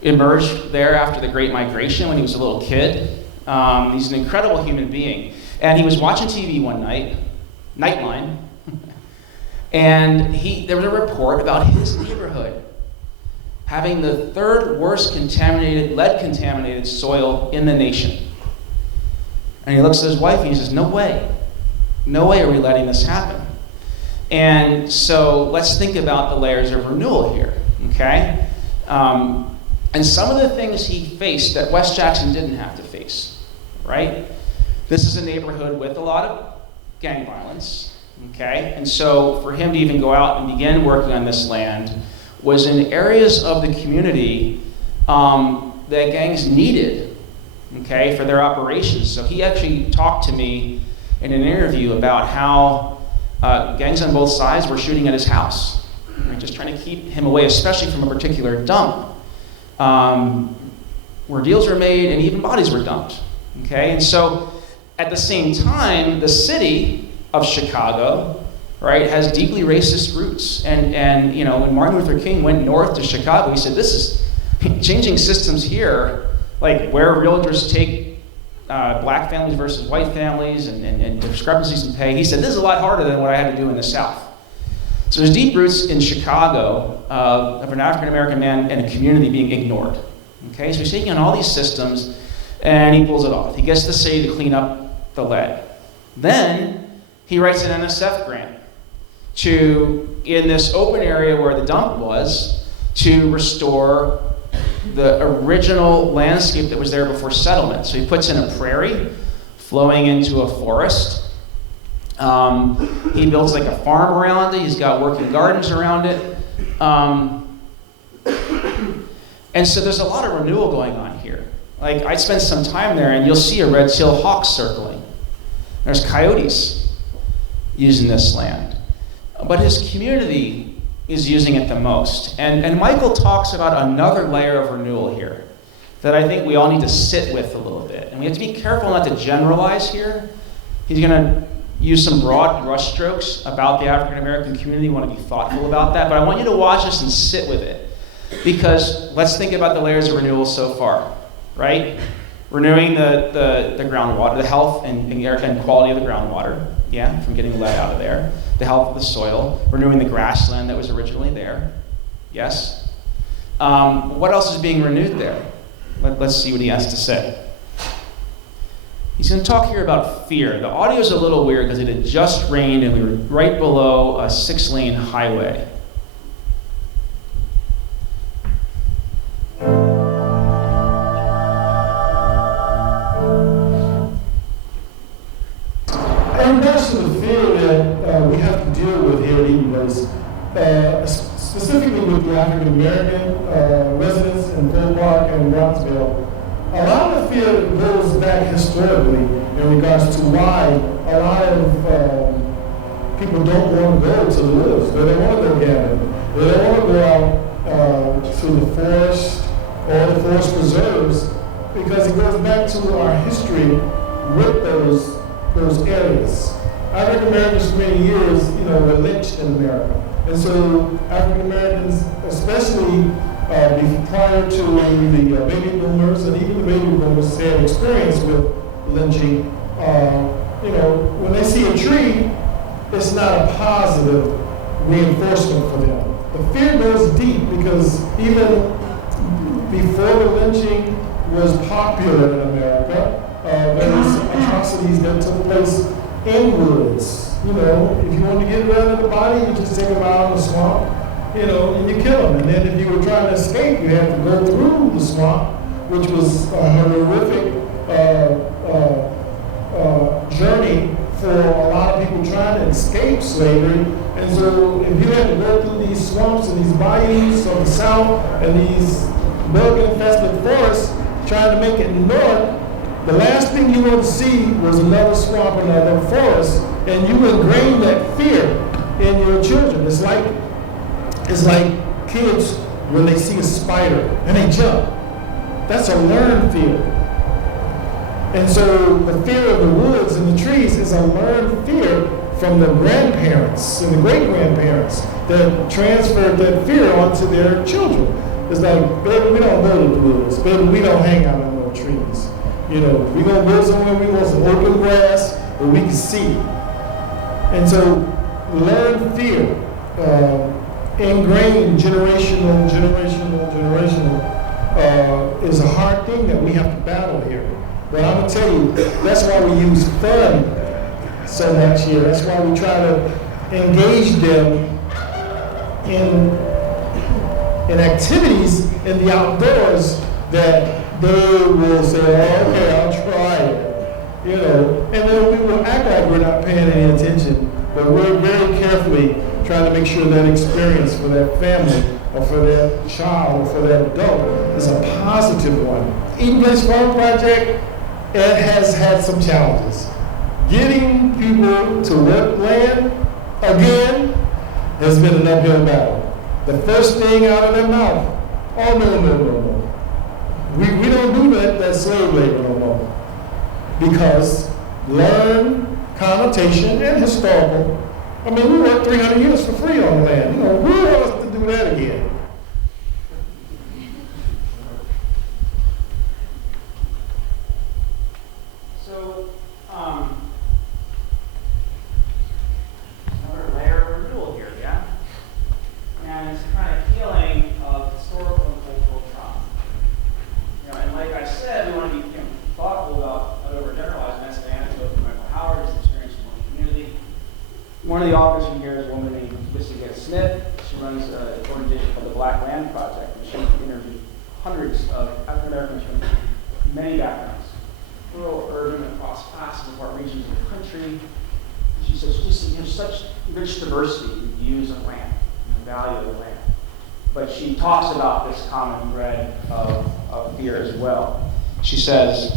emerged there after the Great Migration when he was a little kid. He's an incredible human being. And he was watching TV one night, Nightline, and there was a report about his neighborhood having the third worst lead-contaminated soil in the nation. And he looks at his wife and he says, no way are we letting this happen. And so let's think about the layers of renewal here, okay? And some of the things he faced that West Jackson didn't have to face, right? This is a neighborhood with a lot of gang violence, okay? And so for him to even go out and begin working on this land was in areas of the community that gangs needed, okay, for their operations. So he actually talked to me in an interview about how gangs on both sides were shooting at his house, right? Just trying to keep him away, especially from a particular dump, where deals were made and even bodies were dumped, okay? And so at the same time, the city of Chicago, right, has deeply racist roots. And when Martin Luther King went north to Chicago, he said, this is changing systems here, like where realtors take black families versus white families and discrepancies in pay. He said, this is a lot harder than what I had to do in the South. So there's deep roots in Chicago of an African-American man and a community being ignored. Okay, so he's taking on all these systems and he pulls it off. He gets the city to clean up the lead. Then he writes an NSF grant in this open area where the dump was, to restore the original landscape that was there before settlement. So he puts in a prairie flowing into a forest. He builds like a farm around it. He's got working gardens around it. And so there's a lot of renewal going on here. Like, I spent some time there and you'll see a red-tailed hawk circling. There's coyotes using this land. But his community is using it the most. And Michael talks about another layer of renewal here that I think we all need to sit with a little bit. And we have to be careful not to generalize here. He's going to use some broad brushstrokes about the African American community. We want to be thoughtful about that. But I want you to watch this and sit with it. Because let's think about the layers of renewal so far, right? Renewing the groundwater, the health and quality of the groundwater, from getting lead out of there. The health of the soil, renewing the grassland that was originally there, yes? What else is being renewed there? Let's see what he has to say. He's going to talk here about fear. The audio is a little weird because it had just rained and we were right below a 6-lane highway. And that's the fear that we have to deal with here at ENVS, specifically with the African American residents in Fuller Park and Brownsville. A lot of the fear goes back historically in regards to why a lot of people don't want to go to the woods. They don't want to go gambling. They don't want to go out to the forest or the forest preserves, because it goes back to our history with those areas. African Americans for many years, were lynched in America. And so African Americans, especially prior to the baby boomers, and even the baby boomers had experience with lynching, when they see a tree, it's not a positive reinforcement for them. The fear goes deep, because even before the lynching was popular in America, there was atrocities that took place in woods. If you want to get rid of the body, you just take them out in the swamp, and you kill them. And then if you were trying to escape, you had to go through the swamp, which was a horrific journey for a lot of people trying to escape slavery. And so if you had to go through these swamps and these bayous of the south and these bug-infested forests trying to make it north, the last thing you want to see was another swamp, another forest, and you ingrain that fear in your children. It's like kids when they see a spider and they jump. That's a learned fear. And so the fear of the woods and the trees is a learned fear from the grandparents and the great-grandparents that transferred that fear onto their children. It's like, baby, we don't go to the woods. Baby, we don't hang out on no trees. We're going to go somewhere we want some open grass where we can see. And so learned fear, ingrained generational, is a hard thing that we have to battle here. But I'm going to tell you, that's why we use fun so much here. That's why we try to engage them in activities in the outdoors that they will say, oh, okay, I'll try it. And then we will act like we're not paying any attention, but we're very carefully trying to make sure that experience for that family or for that child or for that adult is a positive one. ENVS Farm Project, it has had some challenges. Getting people to work land, again, has been an uphill battle. The first thing out of their mouth, oh, no. We don't do that slave labor no more. Because learned connotation and historical, we worked 300 years for free on the land. Who wants to do that again? So, another layer of renewal here, yeah? And it's kind of healing of historical and cultural trauma. And like I said, we want to be thoughtful about not overgeneralizing. That's an anecdote from Michael Howard's experience in one community. One of the authors in here is a woman named Smith. She runs an organization called the Black Land Project, and she interviewed hundreds of African Americans from many backgrounds, rural, urban, across classes and part regions of the country. She says, just such rich diversity in views of land and the value of the land. But she talks about this common thread of fear as well. She says,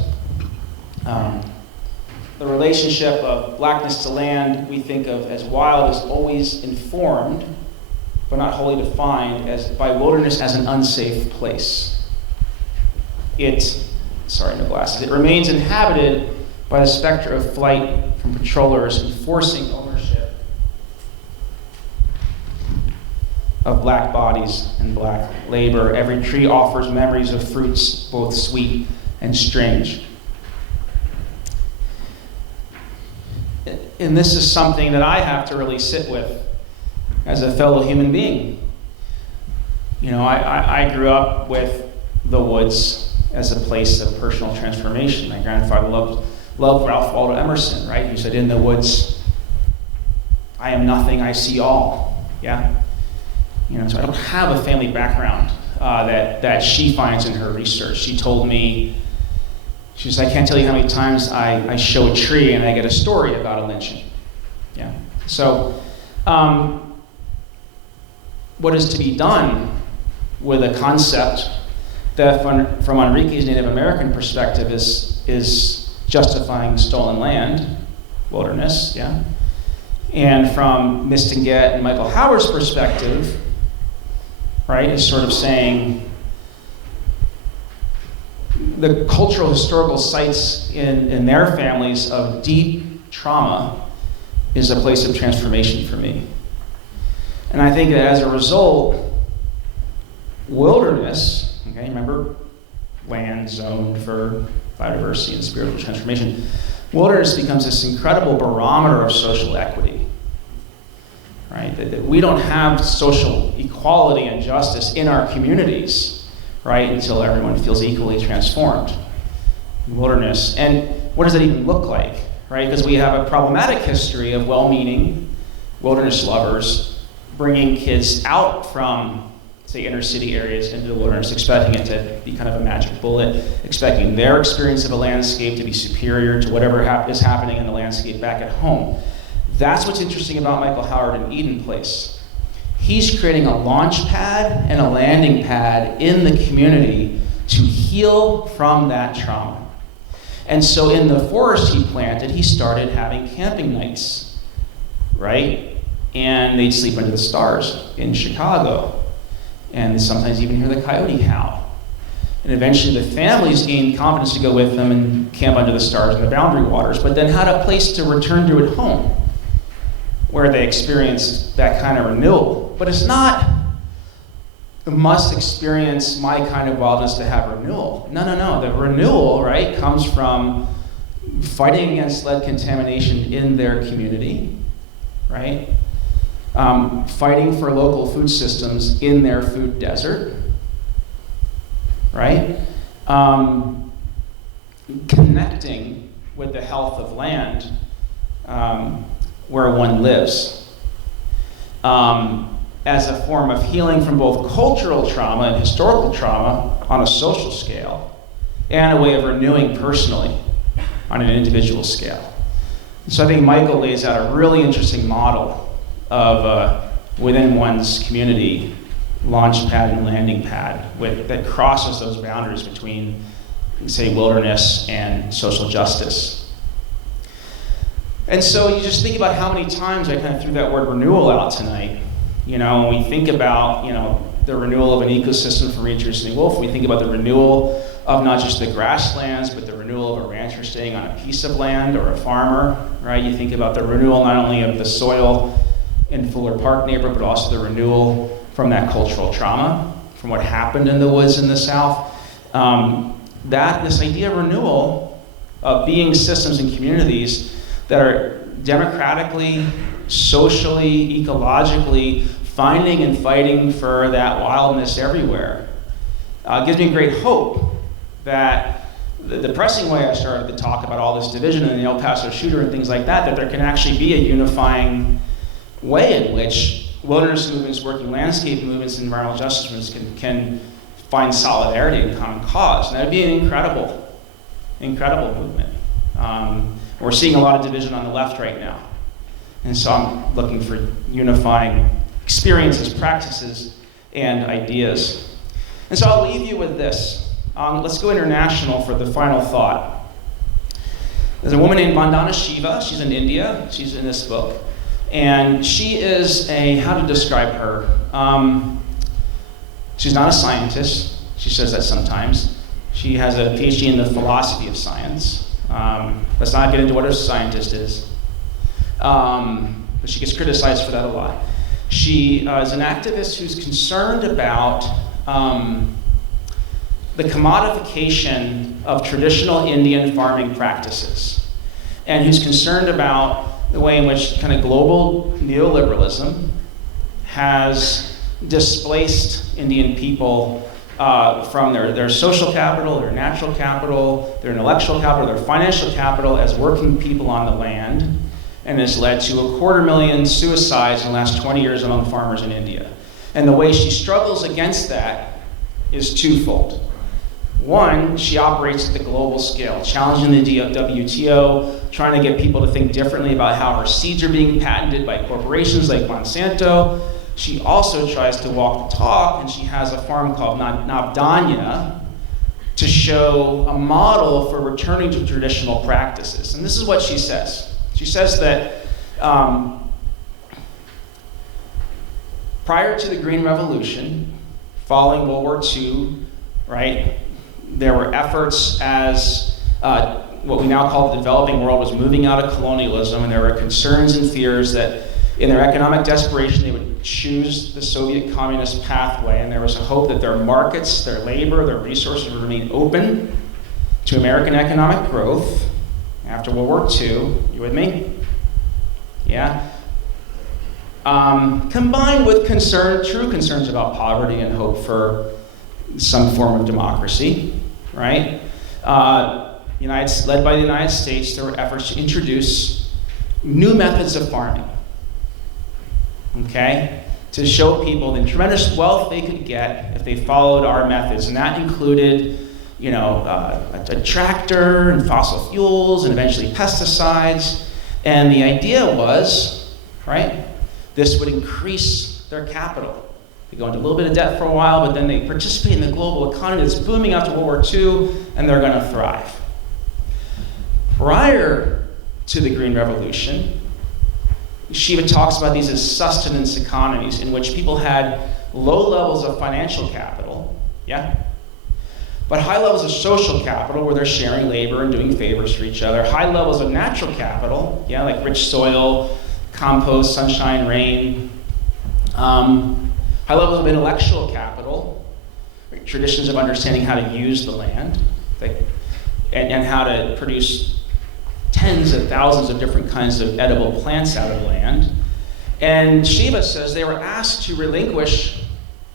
the relationship of blackness to land we think of as wild is always informed, but not wholly defined by wilderness as an unsafe place. It remains inhabited by the specter of flight from patrollers enforcing ownership of black bodies and black labor. Every tree offers memories of fruits, both sweet and strange. And this is something that I have to really sit with as a fellow human being. I grew up with the woods as a place of personal transformation. My grandfather loved Ralph Waldo Emerson, right? He said, in the woods, I am nothing, I see all. Yeah? So I don't have a family background that she finds in her research. She told me, she says, I can't tell you how many times I show a tree and I get a story about a lynching. Yeah. So, what is to be done with a concept that from Enrique's Native American perspective is justifying stolen land, wilderness, yeah, And from Mistinguett and Michael Howard's perspective, right, is sort of saying the cultural historical sites in their families of deep trauma is a place of transformation for me. And I think that as a result, wilderness, okay, remember, land zoned for biodiversity and spiritual transformation, wilderness becomes this incredible barometer of social equity, right? That we don't have social equality and justice in our communities, right, until everyone feels equally transformed in wilderness. And what does that even look like, right? Because we have a problematic history of well-meaning wilderness lovers bringing kids out from, say, inner city areas into the wilderness, expecting it to be kind of a magic bullet, expecting their experience of a landscape to be superior to whatever is happening in the landscape back at home. That's what's interesting about Michael Howard and Eden Place. He's creating a launch pad and a landing pad in the community to heal from that trauma. And so in the forest he planted, he started having camping nights, right? And they'd sleep under the stars in Chicago. And sometimes even hear the coyote howl. And eventually the families gained confidence to go with them and camp under the stars in the boundary waters, but then had a place to return to at home, where they experienced that kind of renewal. But it's not the must experience my kind of wildness to have renewal. No. The renewal, right, comes from fighting against lead contamination in their community, right? Fighting for local food systems in their food desert, right? Connecting with the health of land where one lives, as a form of healing from both cultural trauma and historical trauma on a social scale, and a way of renewing personally on an individual scale. So I think Michael lays out a really interesting model of within one's community, launch pad and landing pad that crosses those boundaries between, say, wilderness and social justice. And so you just think about how many times I kind of threw that word renewal out tonight. You know, when we think about, the renewal of an ecosystem for reintroducing wolf, we think about the renewal of not just the grasslands, but the renewal of a rancher staying on a piece of land or a farmer, right? You think about the renewal not only of the soil in Fuller Park neighborhood, but also the renewal from that cultural trauma, from what happened in the woods in the South. This idea of renewal, of being systems and communities that are democratically, socially, ecologically finding and fighting for that wildness everywhere, gives me great hope that the depressing way I started to talk about all this division and the El Paso shooter and things like that there can actually be a unifying way in which wilderness movements, working landscape movements, and environmental justice movements can find solidarity and common cause. And that would be an incredible movement. We're seeing a lot of division on the left right now. And so I'm looking for unifying experiences, practices, and ideas. And so I'll leave you with this. Let's go international for the final thought. There's a woman named Vandana Shiva. She's in India. She's in this book. And she is how to describe her? She's not a scientist. She says that sometimes. She has a PhD in the philosophy of science. Let's not get into what a scientist is. But she gets criticized for that a lot. She is an activist who's concerned about the commodification of traditional Indian farming practices, and who's concerned about the way in which kind of global neoliberalism has displaced Indian people from their social capital, their natural capital, their intellectual capital, their financial capital as working people on the land, and has led to 250,000 suicides in the last 20 years among farmers in India. And the way she struggles against that is twofold. One, she operates at the global scale, challenging the WTO, trying to get people to think differently about how her seeds are being patented by corporations like Monsanto. She also tries to walk the talk, and she has a farm called Navdanya to show a model for returning to traditional practices. And this is what she says. She says that Prior to the Green Revolution, following World War II, right, there were efforts as what we now call the developing world was moving out of colonialism, and there were concerns and fears that in their economic desperation they would choose the Soviet communist pathway, and there was a hope that their markets, their labor, their resources would remain open to American economic growth after World War II. You with me? Yeah? Combined with true concerns about poverty and hope for some form of democracy, right? Led by the United States, there were efforts to introduce new methods of farming, okay? To show people the tremendous wealth they could get if they followed our methods. And that included, a tractor and fossil fuels and eventually pesticides. And the idea was, right, this would increase their capital. They go into a little bit of debt for a while, but then they participate in the global economy that's booming after World War II, and they're going to thrive. Prior to the Green Revolution, Shiva talks about these as sustenance economies in which people had low levels of financial capital, yeah? But high levels of social capital where they're sharing labor and doing favors for each other. High levels of natural capital, yeah, like rich soil, compost, sunshine, rain. High levels of intellectual capital, traditions of understanding how to use the land, and how to produce tens of thousands of different kinds of edible plants out of land. And Shiva says they were asked to relinquish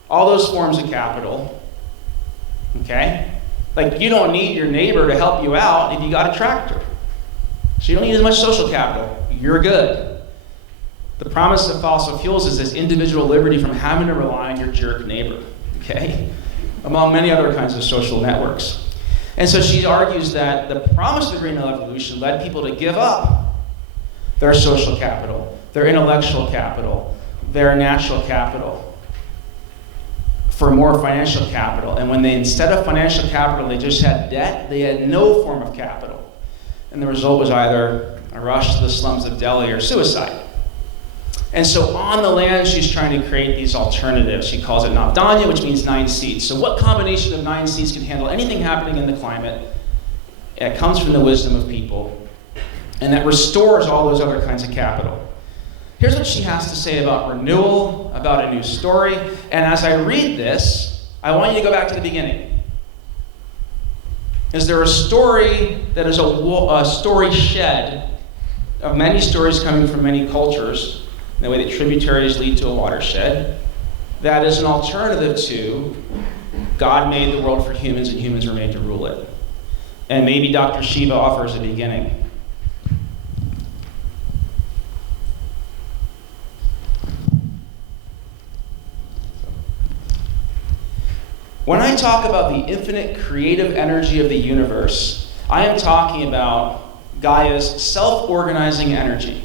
all those forms of capital, okay? Like, you don't need your neighbor to help you out if you got a tractor. So you don't need as much social capital. You're good. The promise of fossil fuels is this individual liberty from having to rely on your jerk neighbor, okay? Among many other kinds of social networks. And so she argues that the promise of the Green Revolution led people to give up their social capital, their intellectual capital, their natural capital for more financial capital. And when they, instead of financial capital, they just had debt, they had no form of capital. And the result was either a rush to the slums of Delhi or suicide. And so on the land, she's trying to create these alternatives. She calls it Navdanya, which means 9 seeds. So what combination of 9 seeds can handle anything happening in the climate? It comes from the wisdom of people, and that restores all those other kinds of capital. Here's what she has to say about renewal, about a new story. And as I read this, I want you to go back to the beginning. Is there a story that is a story shed of many stories coming from many cultures, in the way that tributaries lead to a watershed, that is an alternative to God made the world for humans and humans were made to rule it? And maybe Dr. Shiva offers a beginning. When I talk about the infinite creative energy of the universe, I am talking about Gaia's self-organizing energy.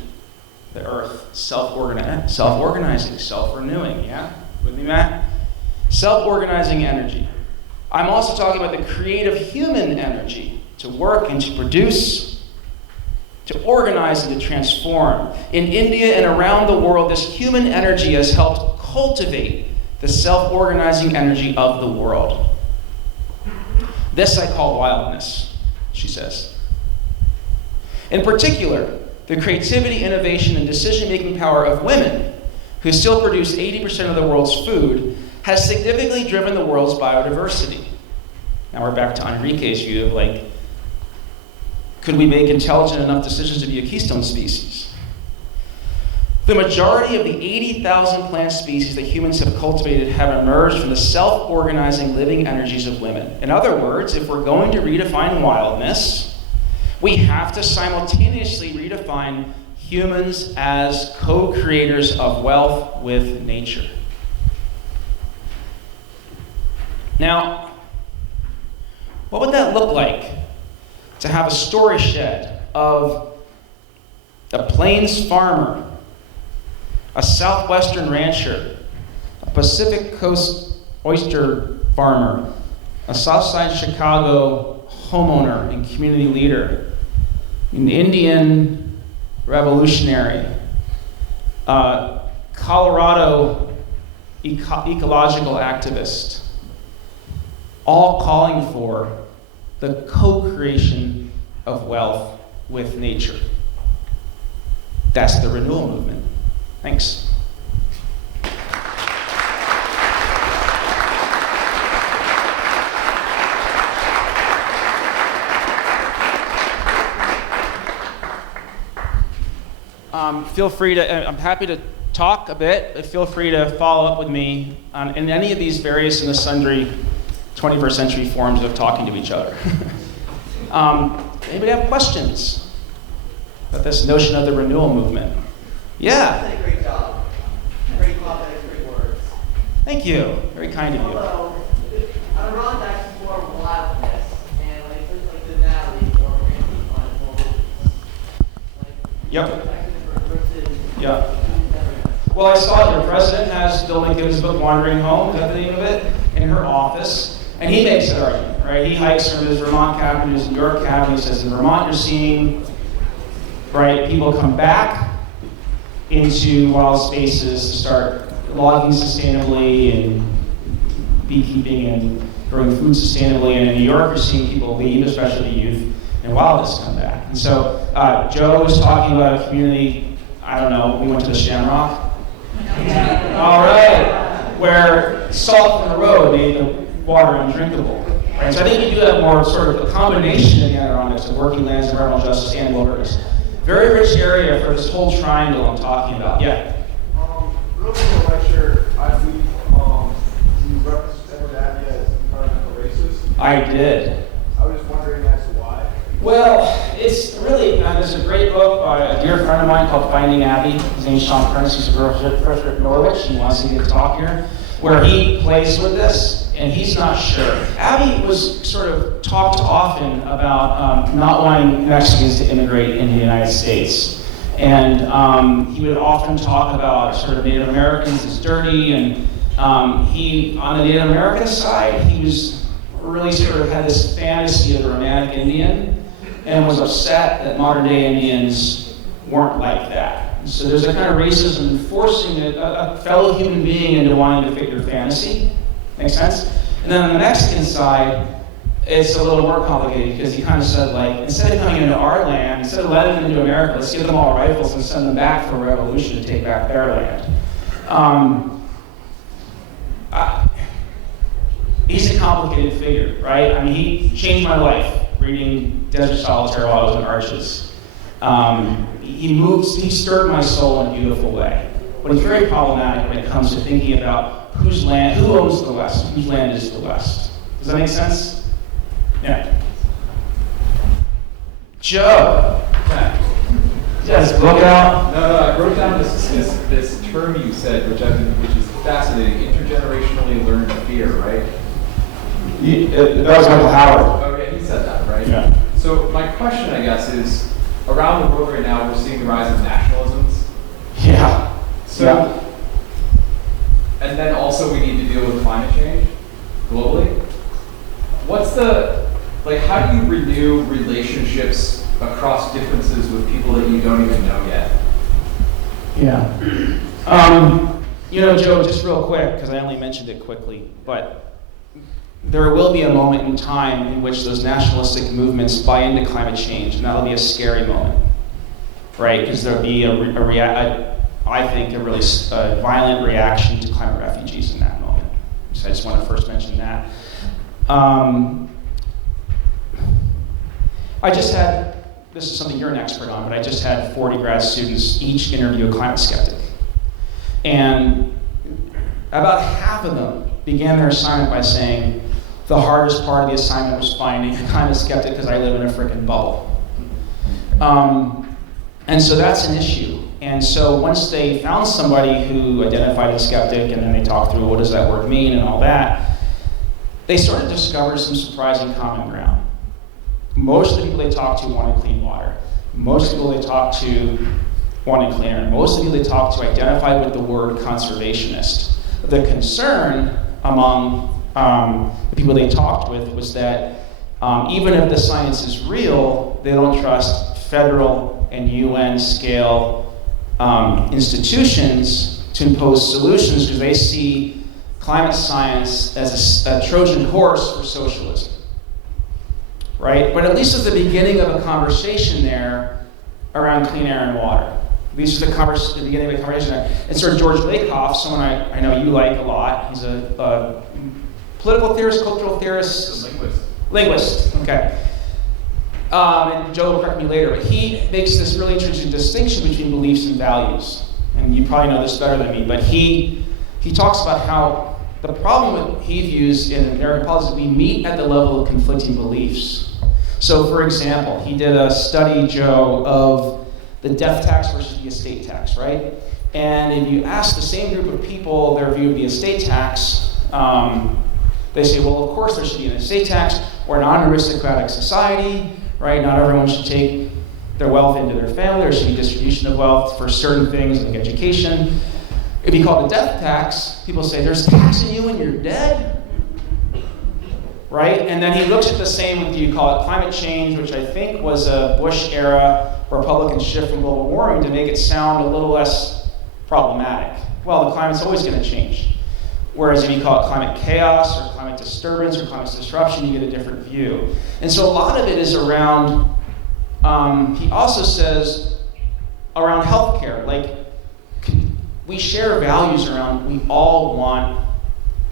The earth, self-organizing, self-renewing, yeah? With me, Matt? Self-organizing energy. I'm also talking about the creative human energy to work and to produce, to organize and to transform. In India and around the world, this human energy has helped cultivate the self-organizing energy of the world. This I call wildness, she says. In particular, the creativity, innovation, and decision-making power of women, who still produce 80% of the world's food, has significantly driven the world's biodiversity. Now we're back to Enrique's view of could we make intelligent enough decisions to be a keystone species? The majority of the 80,000 plant species that humans have cultivated have emerged from the self-organizing living energies of women. In other words, if we're going to redefine wildness, we have to simultaneously redefine humans as co-creators of wealth with nature. Now, what would that look like to have a story shed of a plains farmer, a southwestern rancher, a Pacific Coast oyster farmer, a Southside Chicago homeowner and community leader, an Indian revolutionary, Colorado ecological activist, all calling for the co-creation of wealth with nature. That's the renewal movement. Thanks. Feel free to, I'm happy to talk a bit, but feel free to follow up with me in any of these various and the sundry 21st century forms of talking to each other. Anybody have questions about this notion of the renewal movement? Yeah? You did a great job. Great comments, great words. Thank you. Very kind of you. Although, Adirondack is more wildness, and like things like the Natalie or Randy on more Yep. versus Yeah. Well, I saw your president has Bill McGibbon's book, Wandering Home, is that the name of it, in her office. And he makes that argument, right? He hikes from his Vermont cabin to his New York cabin. He says, in Vermont, you're seeing, right, people come back into wild spaces to start logging sustainably and beekeeping and growing food sustainably. And in New York, you're seeing people leave, especially the youth, and wildness come back. And so Joe was talking about a community, I don't know, we went to the Shamrock. All right, where salt from the road made the water undrinkable. Right? So I think you do have more sort of a combination in the Adirondacks of working lands, environmental justice, and wilderness. Very rich area for this whole triangle I'm talking about. Yeah? Earlier in the lecture, I believe you referenced Edward as environmental racist. I did. I was just wondering as to why. Well, it's really, there's a great book by a dear friend of mine called Finding Abby. His name's Sean Prentice. He's a professor at Norwich. He wants to get a talk here, where he plays with this, and he's not sure. Abby was sort of talked often about not wanting Mexicans to immigrate into the United States. And he would often talk about sort of Native Americans as dirty, and he, on the Native American side, he was really sort of had this fantasy of the romantic Indian, and was upset that modern day Indians weren't like that. So there's a kind of racism in forcing a fellow human being into wanting to fit your fantasy. Make sense? And then on the Mexican side, it's a little more complicated because he kind of said, like, instead of coming into our land, instead of letting them into America, let's give them all rifles and send them back for a revolution to take back their land. He's a complicated figure, right? I mean, he changed my life reading Desert Solitaire while I was in Arches. He stirred my soul in a beautiful way. But he's very problematic when it comes to thinking about who owns the West, whose land is the West. Does that make sense? Yeah. Joe. You got his book out? No, I wrote down this term you said, which is fascinating. Intergenerationally learned fear, right? That was Michael Howard. Oh yeah, he said that, right? Yeah. So my question, I guess, is around the world right now, we're seeing the rise of nationalisms. Yeah. So, yeah. And then also we need to deal with climate change globally. How do you renew relationships across differences with people that you don't even know yet? Yeah. Joe, just real quick, because I only mentioned it quickly, but there will be a moment in time in which those nationalistic movements buy into climate change, and that'll be a scary moment, right? Because there'll be I think a really violent reaction to climate refugees in that moment. So I just want to first mention that. This is something you're an expert on, but I just had 40 grad students each interview a climate skeptic. And about half of them began their assignment by saying, the hardest part of the assignment was finding a climate skeptic because I live in a frickin' bubble. And so that's an issue. And so once they found somebody who identified as a skeptic, and then they talked through what does that word mean and all that, they started to discover some surprising common ground. Most of the people they talked to wanted clean water. Most of the people they talked to wanted clean air. Most of the people they talked to identified with the word conservationist. The concern among the people they talked with was that even if the science is real, they don't trust federal and UN scale institutions to impose solutions because they see climate science as a Trojan horse for socialism, right? But at least at the beginning of a conversation there around clean air and water. At least at the beginning of a conversation there. And Sir George Lakoff, someone I know you like a lot, he's a political theorist, cultural theorist. Linguist, okay. And Joe will correct me later, but he makes this really interesting distinction between beliefs and values. And you probably know this better than me, but he talks about how the problem he views in American politics is we meet at the level of conflicting beliefs. So for example, he did a study, Joe, of the death tax versus the estate tax, right? And if you ask the same group of people their view of the estate tax, they say, well, of course there should be an estate tax. We're not an aristocratic society, right? Not everyone should take their wealth into their family. There should be distribution of wealth for certain things like education. If you call it a death tax, people say, there's taxing you when you're dead, right? And then he looks at the same with, you call it climate change, which I think was a Bush-era Republican shift from global warming to make it sound a little less problematic. Well, the climate's always going to change. Whereas if you call it climate chaos or climate disturbance or climate disruption, you get a different view. And so a lot of it is around, he also says, around healthcare. Like, we share values around, we all want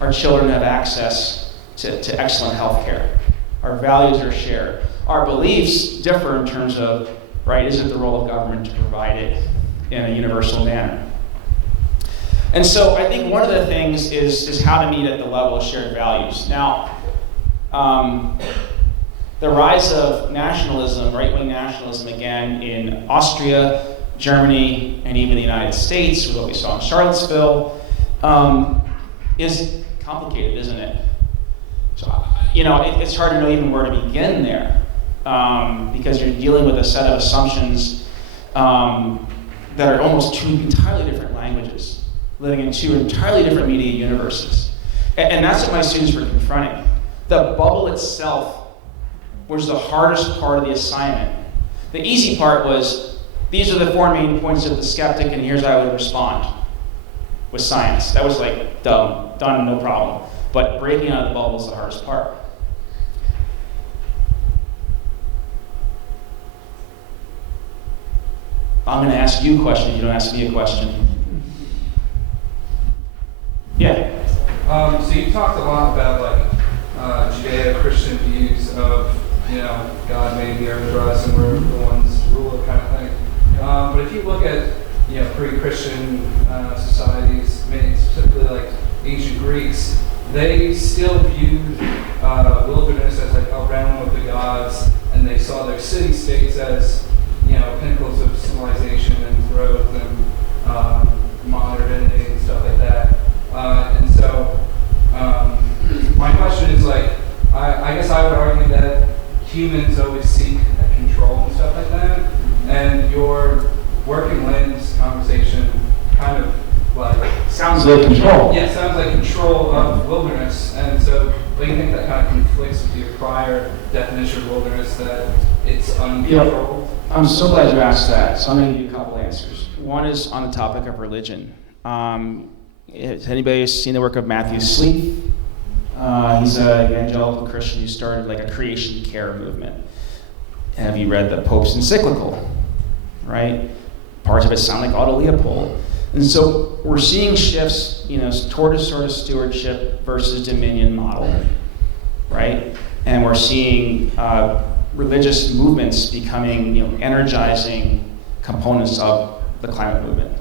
our children to have access to excellent healthcare. Our values are shared. Our beliefs differ in terms of, right, is it the role of government to provide it in a universal manner? And so I think one of the things is how to meet at the level of shared values. Now, the rise of nationalism, right-wing nationalism again in Austria, Germany, and even the United States, with what we saw in Charlottesville, is complicated, isn't it? So, it's hard to know even where to begin there, because you're dealing with a set of assumptions that are almost two entirely different languages, living in two entirely different media universes. And that's what my students were confronting. The bubble itself was the hardest part of the assignment. The easy part was, these are the four main points of the skeptic, and here's how I would respond with science. That was like, done, no problem. But breaking out of the bubble is the hardest part. I'm going to ask you a question if you don't ask me a question. Yeah. So you talked a lot about Judeo-Christian views of, God made the earth for us and we're the ones who rule it kind of thing. But if you look at, pre-Christian societies, specifically like ancient Greeks, they still viewed wilderness as like a realm of the gods, and they saw their city-states as, pinnacles of civilization and growth and modernity and stuff like that. And so my question is I guess I would argue that humans always seek control and stuff like that. And your working lands conversation kind of sounds like control. Yeah, sounds like control of wilderness. And so do you think that kind of conflicts with your prior definition of wilderness, that it's uncontrolled? I'm so glad you asked that. So I'm going to give you a couple answers. One is on the topic of religion. Has anybody seen the work of Matthew Sleeth? He's an evangelical Christian who started like a creation care movement. Have you read the Pope's encyclical? Right? Parts of it sound like Otto Leopold. And so we're seeing shifts, toward a sort of stewardship versus dominion model, right? And we're seeing religious movements becoming, energizing components of the climate movement.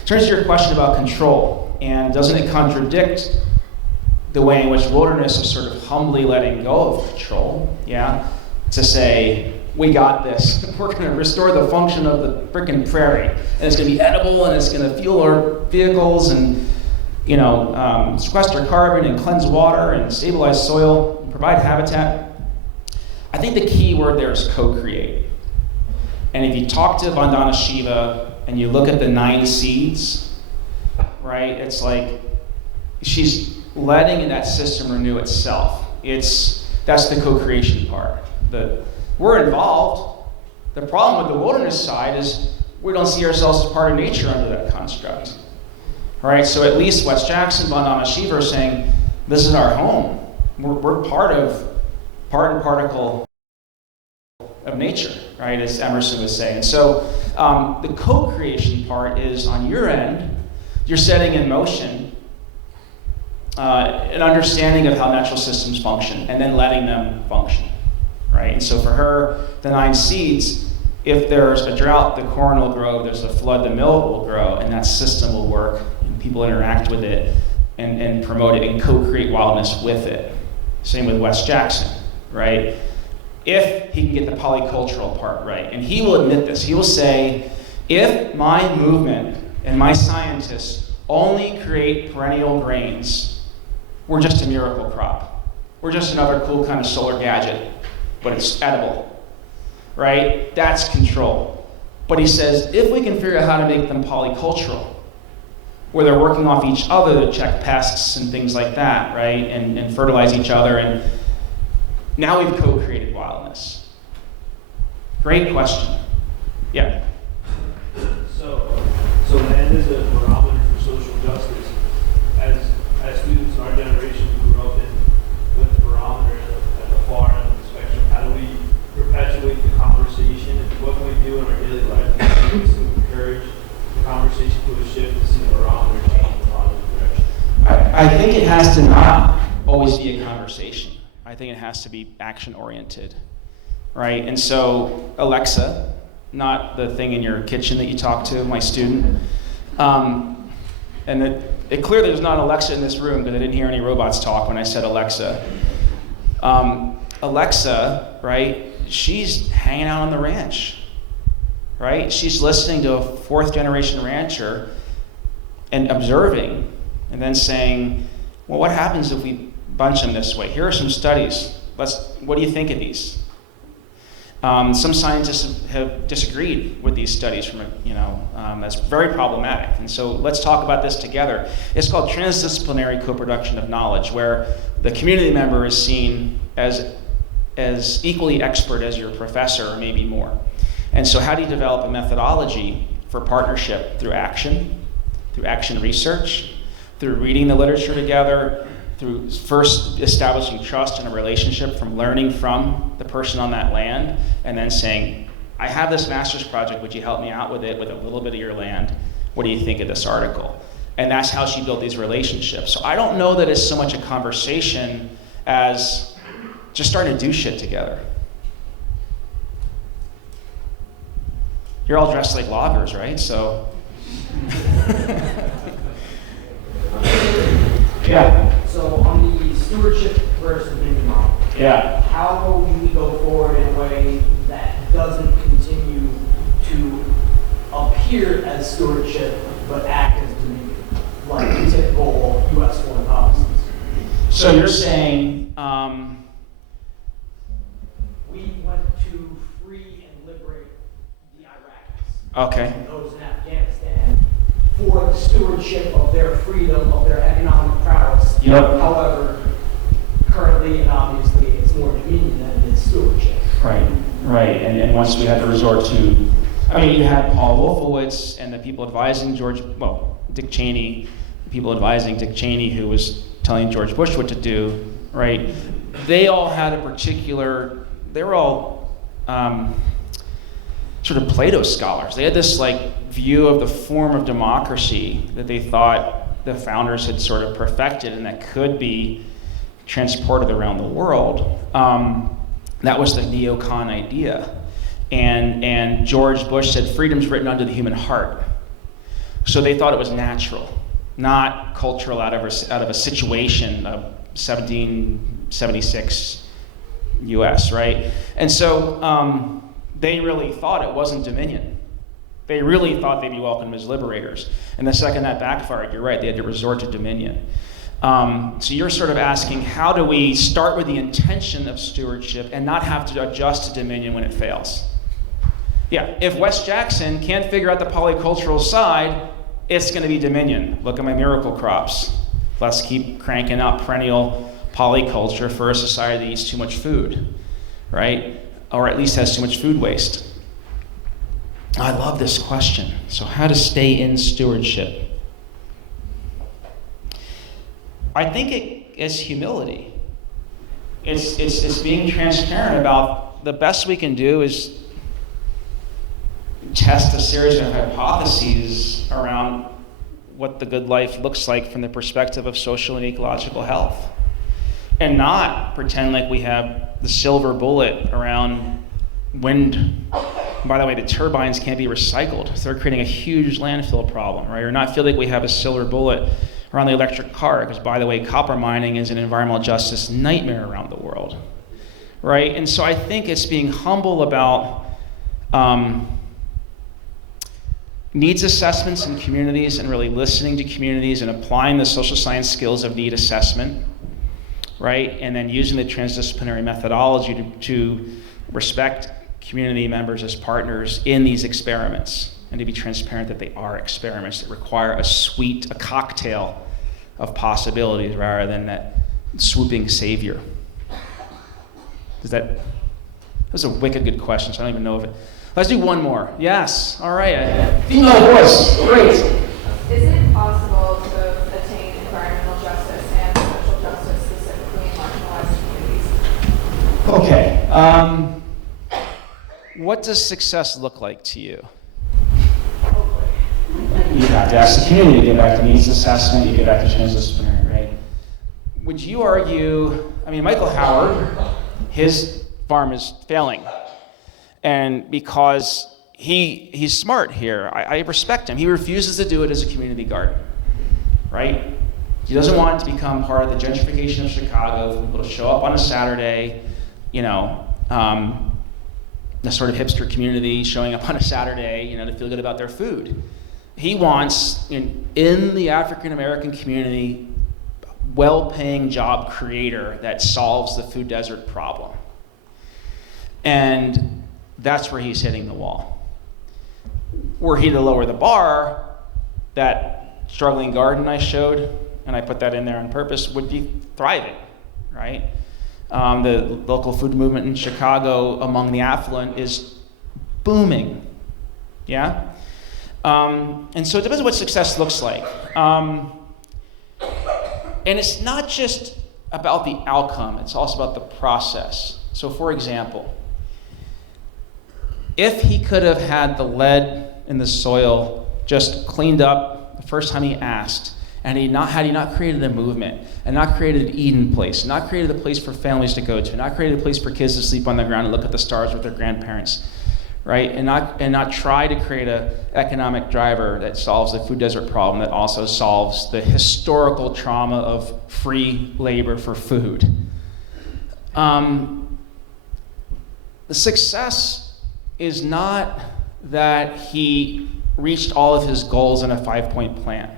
In terms of your question about control, and doesn't it contradict the way in which wilderness is sort of humbly letting go of control, to say, we got this. We're going to restore the function of the frickin' prairie, and it's going to be edible, and it's going to fuel our vehicles, and sequester carbon, and cleanse water, and stabilize soil, and provide habitat. I think the key word there is co-create. And if you talk to Vandana Shiva and you look at the 9 seeds, right? It's like she's letting that system renew itself. That's the co-creation part. We're involved. The problem with the wilderness side is we don't see ourselves as part of nature under that construct. All right, so at least West Jackson, Bandama Shiva are saying, this is our home. We're part and particle of nature, right, as Emerson was saying. And so the co-creation part is on your end, you're setting in motion an understanding of how natural systems function and then letting them function, right? And so for her, the 9 seeds, if there's a drought, the corn will grow, there's a flood, the millet will grow, and that system will work, and people interact with it and promote it and co-create wildness with it. Same with West Jackson, right? If he can get the polycultural part right, and he will admit this, he will say, if my movement and my scientists only create perennial grains, we're just a miracle crop. We're just another cool kind of solar gadget, but it's edible, right? That's control. But he says, if we can figure out how to make them polycultural, where they're working off each other to check pests and things like that, right? And fertilize each other, and now we've co-created wildness. Great question. Yeah. So land is a barometer for social justice. As students in our generation who grew up with the barometer at the far end of the spectrum, how do we perpetuate the conversation, and what can we do in our daily life to encourage the conversation to a shift to see the barometer change in a positive direction? I think it has to not always be a conversation. I think it has to be action-oriented, right? And so Alexa, not the thing in your kitchen that you talk to, my student, and it clearly there's not Alexa in this room because I didn't hear any robots talk when I said Alexa. Alexa, right, she's hanging out on the ranch, right? She's listening to a 4th-generation rancher and observing, and then saying, well, what happens if we bunch them this way? Here are some studies. What do you think of these? Some scientists have disagreed with these studies that's very problematic. And so let's talk about this together. It's called transdisciplinary co-production of knowledge, where the community member is seen as equally expert as your professor, or maybe more. And so how do you develop a methodology for partnership? Through action research, through reading the literature together, through first establishing trust in a relationship from learning from the person on that land, and then saying, I have this master's project, would you help me out with it with a little bit of your land? What do you think of this article? And that's how she built these relationships. So I don't know that it's so much a conversation as just starting to do shit together. You're all dressed like loggers, right? So. Yeah. So on the stewardship versus dominion model, yeah, how do we go forward in a way that doesn't continue to appear as stewardship but act as dominion, like the typical U.S. foreign policies? So you're saying we went to free and liberate the Iraqis, okay, and those in Afghanistan, for the stewardship of their freedom, of their economic prowess. Yep. However, currently and obviously it's more dominion than it is stewardship. Right. And once we had to resort to, you had Paul Wolfowitz and the people advising Dick Cheney, people advising Dick Cheney, who was telling George Bush what to do, right? They all had a particular, they were all sort of Plato scholars. They had this view of the form of democracy that they thought the founders had sort of perfected and that could be transported around the world. That was the neocon idea. And George Bush said freedom's written under the human heart. So they thought it was natural, not cultural out of a situation of 1776 US, right? And so they really thought it wasn't dominion. They really thought they'd be welcomed as liberators. And the second that backfired, you're right, they had to resort to dominion. So you're sort of asking, how do we start with the intention of stewardship and not have to adjust to dominion when it fails? Yeah, if West Jackson can't figure out the polycultural side, it's going to be dominion. Look at my miracle crops. Let's keep cranking up perennial polyculture for a society that eats too much food, right? Or at least has too much food waste. I love this question. So how to stay in stewardship? I think it is humility. It's being transparent about the best we can do is test a series of hypotheses around what the good life looks like from the perspective of social and ecological health, and not pretend like we have the silver bullet around wind. By the way, the turbines can't be recycled, so they're creating a huge landfill problem, right? Or not feel like we have a silver bullet around the electric car, because by the way, copper mining is an environmental justice nightmare around the world, right? And so I think it's being humble about needs assessments in communities and really listening to communities and applying the social science skills of need assessment, right? And then using the transdisciplinary methodology to respect community members as partners in these experiments, and to be transparent that they are experiments that require a cocktail of possibilities rather than that swooping savior. That was a wicked good question, so I don't even know if it. Let's do one more. Yes, all right. Female voice, great. Is it possible to attain environmental justice and social justice specifically in marginalized communities? Okay. What does success look like to you? You have to ask the community, you get back to needs assessment, you get back to transdisciplinary, right? Would you argue, Michael Howard, his farm is failing. And because he's smart here, I respect him. He refuses to do it as a community garden, right? He doesn't want it to become part of the gentrification of Chicago, for people to show up on a Saturday, a sort of hipster community showing up on a Saturday, to feel good about their food. He wants, in the African American community, well-paying job creator that solves the food desert problem. And that's where he's hitting the wall. Were he to lower the bar, that struggling garden I showed, and I put that in there on purpose, would be thriving, right? The local food movement in Chicago among the affluent is booming, yeah? And so it depends on what success looks like. And it's not just about the outcome, it's also about the process. So for example, if he could have had the lead in the soil just cleaned up the first time he asked, and had he not created a movement, and not created an Eden place, not created a place for families to go to, not created a place for kids to sleep on the ground and look at the stars with their grandparents, right? And not try to create an economic driver that solves the food desert problem, that also solves the historical trauma of free labor for food. The success is not that he reached all of his goals in a 5-point plan,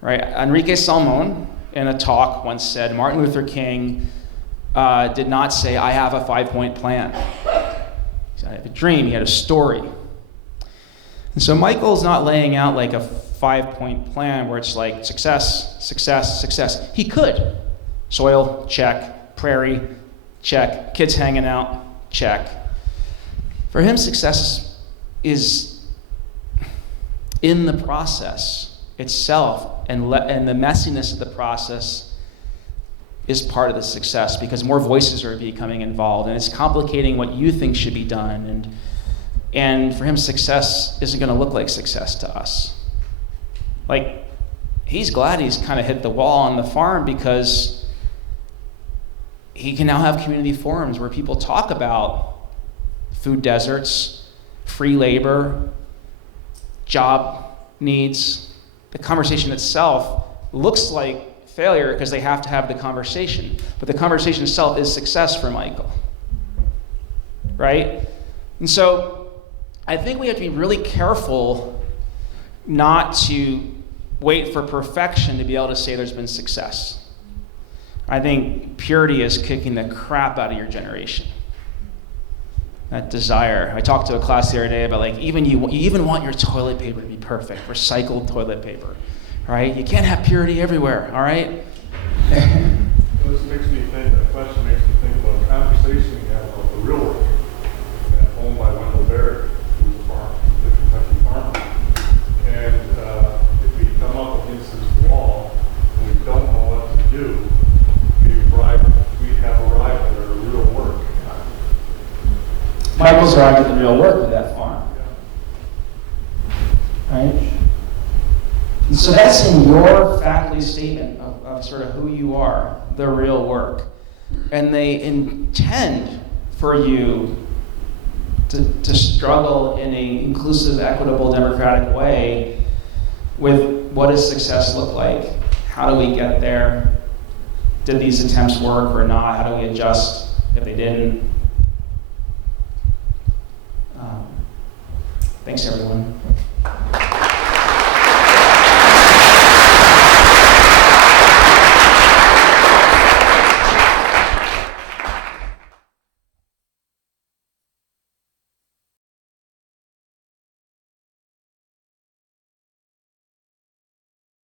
right? Enrique Salmon, in a talk, once said, Martin Luther King did not say, I have a 5-point plan. He said, I have a dream, he had a story. And so Michael's not laying out like a 5-point plan where it's like success, success, success. He could. Soil, check. Prairie, check. Kids hanging out, check. For him, success is in the process itself, and the messiness of the process is part of the success, because more voices are becoming involved, and it's complicating what you think should be done. And for him, success isn't going to look like success to us. Like, he's glad he's kind of hit the wall on the farm, because he can now have community forums where people talk about food deserts, free labor, job needs. The conversation itself looks like failure because they have to have the conversation, but the conversation itself is success for Michael, right? And so I think we have to be really careful not to wait for perfection to be able to say there's been success. I think purity is kicking the crap out of your generation. That desire. I talked to a class the other day about, like, you even want your toilet paper to be perfect, recycled toilet paper, all right? You can't have purity everywhere, all right? This makes me think, that question makes me think about a conversation we had about the real work at home by Wendell Berry, who's a farmer, the Kentucky farmer. And if we come up against this wall, and we don't know what Michael's arrived at the real work with that farm. Right? And so that's in your faculty statement of sort of who you are, the real work. And they intend for you to struggle in an inclusive, equitable, democratic way with what does success look like? How do we get there? Did these attempts work or not? How do we adjust if they didn't? Thanks, everyone.